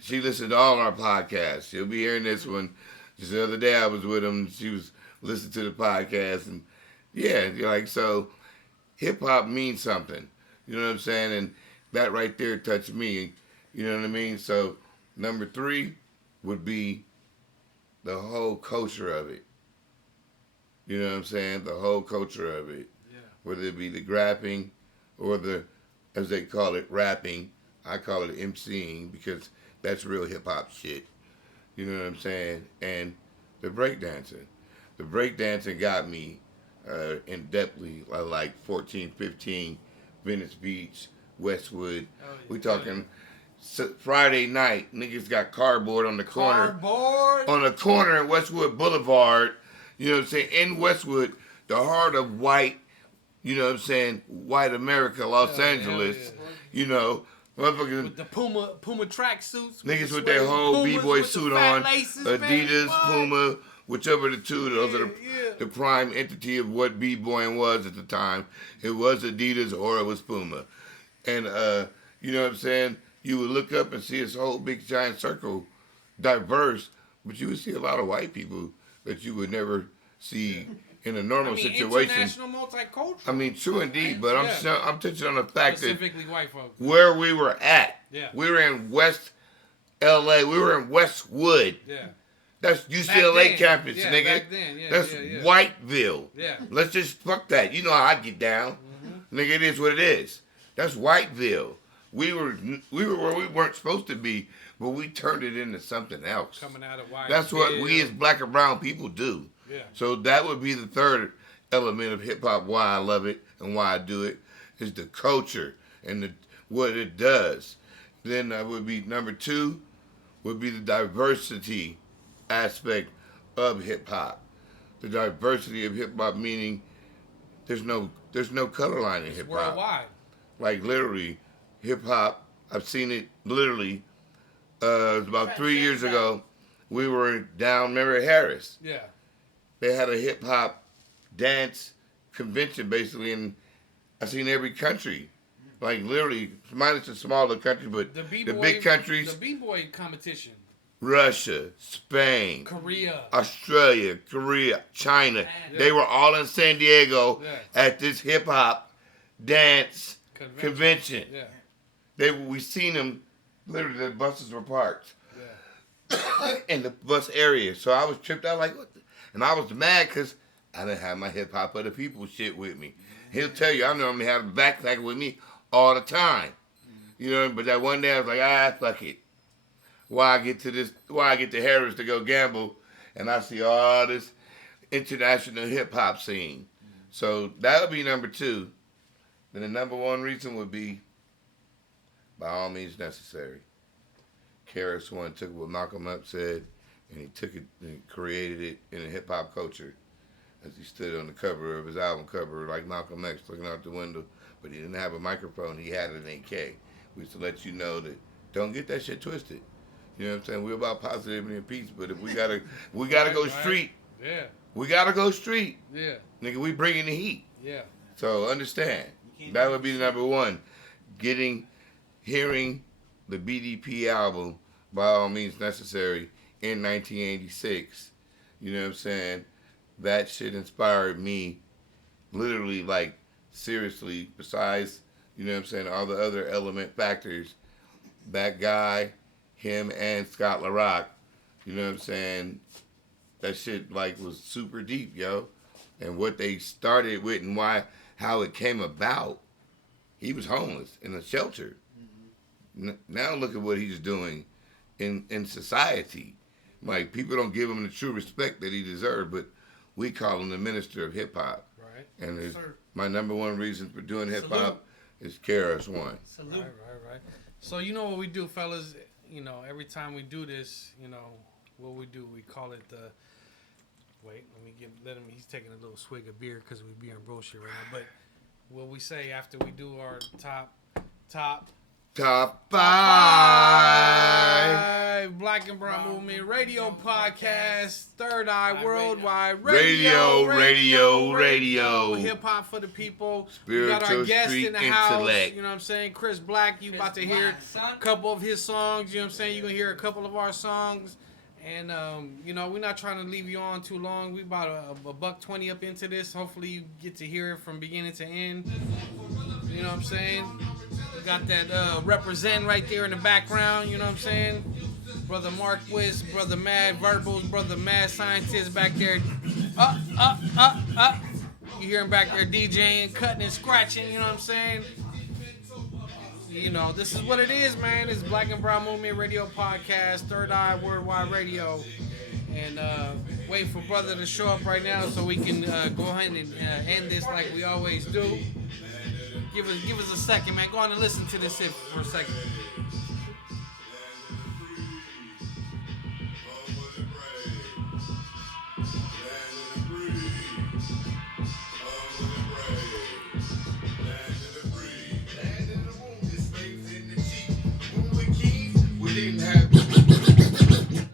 She listened to all our podcasts. She'll be hearing this one. Just the other day I was with him. She was listening to the podcast, and yeah, like, so hip hop means something. You know what I'm saying? And that right there touched me. You know what I mean? So number 3 would be the whole culture of it. You know what I'm saying? The whole culture of it. Yeah. whether it be the grapping or the, as they call it, rapping. I call it MCing because that's real hip hop shit. You know what I'm saying? And the breakdancing. The breakdancing got me in depthly, like 14, 15, Venice Beach, Westwood. Oh, yeah. We talking Friday night, niggas got cardboard on the corner. Cardboard? On the corner in Westwood Boulevard, you know what I'm saying? In Westwood, the heart of white, you know what I'm saying, white America, Los Angeles, you know. Motherfuckers, with the Puma tracksuits. Niggas with their whole B-boy suit on, laces, Adidas, man, Puma, whichever the two, those are the prime entity of what B-boying was at the time. It was Adidas or it was Puma. And, you know what I'm saying, you would look up and see this whole big giant circle, diverse, but you would see a lot of white people that you would never see in a normal situation. International multicultural. I mean, true indeed, but I'm touching on the fact specifically white folks. where we were at. Yeah. We were in West LA. We were in Westwood. Yeah. That's UCLA campus, nigga. Back then, That's Whiteville. Yeah. Let's just fuck that. You know how I get down. Nigga, it is what it is. That's Whiteville. We were where we weren't supposed to be, but we turned it into something else. Coming out of Whiteville. That's what we as black and brown people do. Yeah. So that would be the third element of hip hop. Why I love it and why I do it is the culture and what it does. Then would be number 2 would be the diversity aspect of hip hop. The diversity of hip hop meaning there's no color line in hip hop. Worldwide. Like literally, hip hop. I've seen it literally. It was about 3 years ago. We were down Mary Harris. Yeah. They had a hip hop dance convention basically, and I've seen every country, like literally minus the smaller countries, but the big countries. The b-boy competition. Russia, Spain, Korea, Australia, Korea, China. Yeah. They were all in San Diego at this hip hop dance convention. Yeah. We seen them. Literally, the buses were parked in the bus area. So I was tripped out like, what? And I was mad because I didn't have my hip hop other people shit with me. He'll tell you I normally have a backpack with me all the time. You know, but that one day I was like, fuck it. Why I get to Harris to go gamble and I see all this international hip hop scene. So that would be number 2. Then the number 1 reason would be by all means necessary. KRS-One took what Malcolm X said and he took it and created it in a hip hop culture. As he stood on the cover of his album cover like Malcolm X looking out the window, but he didn't have a microphone, he had an AK. We used to let you know that don't get that shit twisted. You know what I'm saying? We're about positivity and peace, but if we gotta go street. Yeah. We gotta go street. Yeah. Nigga, we bringing the heat. Yeah. So understand. That would be number 1. Hearing the BDP album, By All Means Necessary, in 1986. You know what I'm saying? That shit inspired me, literally, like, seriously, besides, you know what I'm saying, all the other element factors. That guy, him and Scott LaRock, you know what I'm saying, that shit, like, was super deep, yo. And what they started with and how it came about. He was homeless in a shelter. Now look at what he's doing in society. Like, people don't give him the true respect that he deserved, but we call him the minister of hip-hop. Right. And my number 1 reason for doing hip-hop is KRS-One. Salute. Right. So you know what we do, fellas? You know, every time we do this, you know, what we do, we call it the... Wait, let him... He's taking a little swig of beer because we beer and bullshit right now. But what we say after we do our top 5 Black and Brown Movement Radio Podcast, Third Eye Worldwide Radio. Hip hop for the people. Spiritual, we got our guest street, in the house. intellect. You know what I'm saying? Chris Black. You about to hear a couple of his songs. You know what I'm saying? You're going to hear a couple of our songs. And, you know, we're not trying to leave you on too long. We about a $1.20 up into this. Hopefully you get to hear it from beginning to end. You know what I'm saying? We got that represent right there in the background. You know what I'm saying? Brother Marquis, Brother Mad Verbals, Brother Mad Scientist back there. You hear him back there DJing, cutting and scratching, you know what I'm saying? You know, this is what it is, man. It's Black and Brown Movement Radio Podcast, Third Eye Worldwide Radio. And wait for brother to show up right now so we can go ahead and end this like we always do. Give us a second, man. Go on and listen to this for a second. Didn't have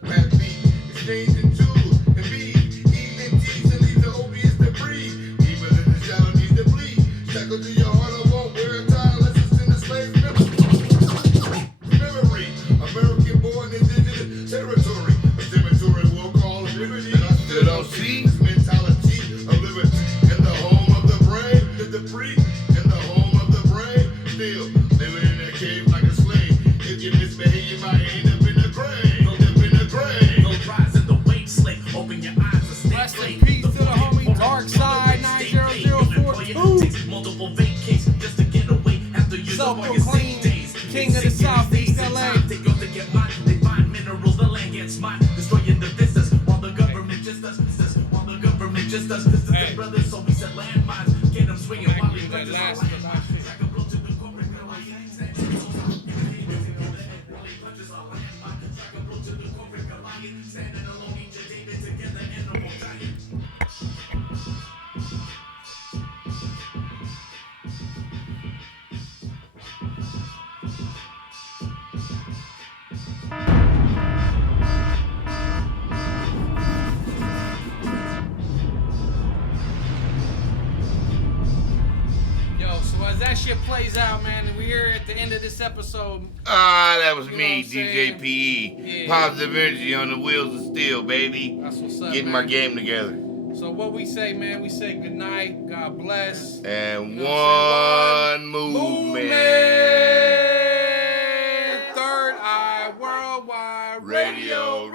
rap beat, exchange and tools, and beat, EMTs and leave the opiates to breathe. People in the shadow need to bleed. Shackled to your heart, I won't wear a tie unless it's in the slave memory. American born indigenous territory, a cemetery we'll call liberty. And I still don't see this mentality of liberty. In the home of the brave, the free, in the home of the brave, still living in a cave like a slave. If you misbehave, you might end up in the grave. End up in the grave. No rise in the weight slate. Open your eyes and stay Rest in peace to the homie Dark Side 90042. Takes multiple vacates just to get away after you Self-proclaimed king of the Southeast LA. They go to get mine. They find minerals, the land gets mine. Destroying the business while the government just does business. While the government just does business. Hey. Brothers, so we set landmines. Get them swinging while we that last that shit plays out, man, and we're here at the end of this episode. That was You know me, what I'm saying? DJ PE. Yeah. Positive energy on the wheels of steel, baby. That's what's up, Getting man. my game together. So what we say, man, we say good night, God bless. And You know what I'm one movement. Third Eye Worldwide Radio.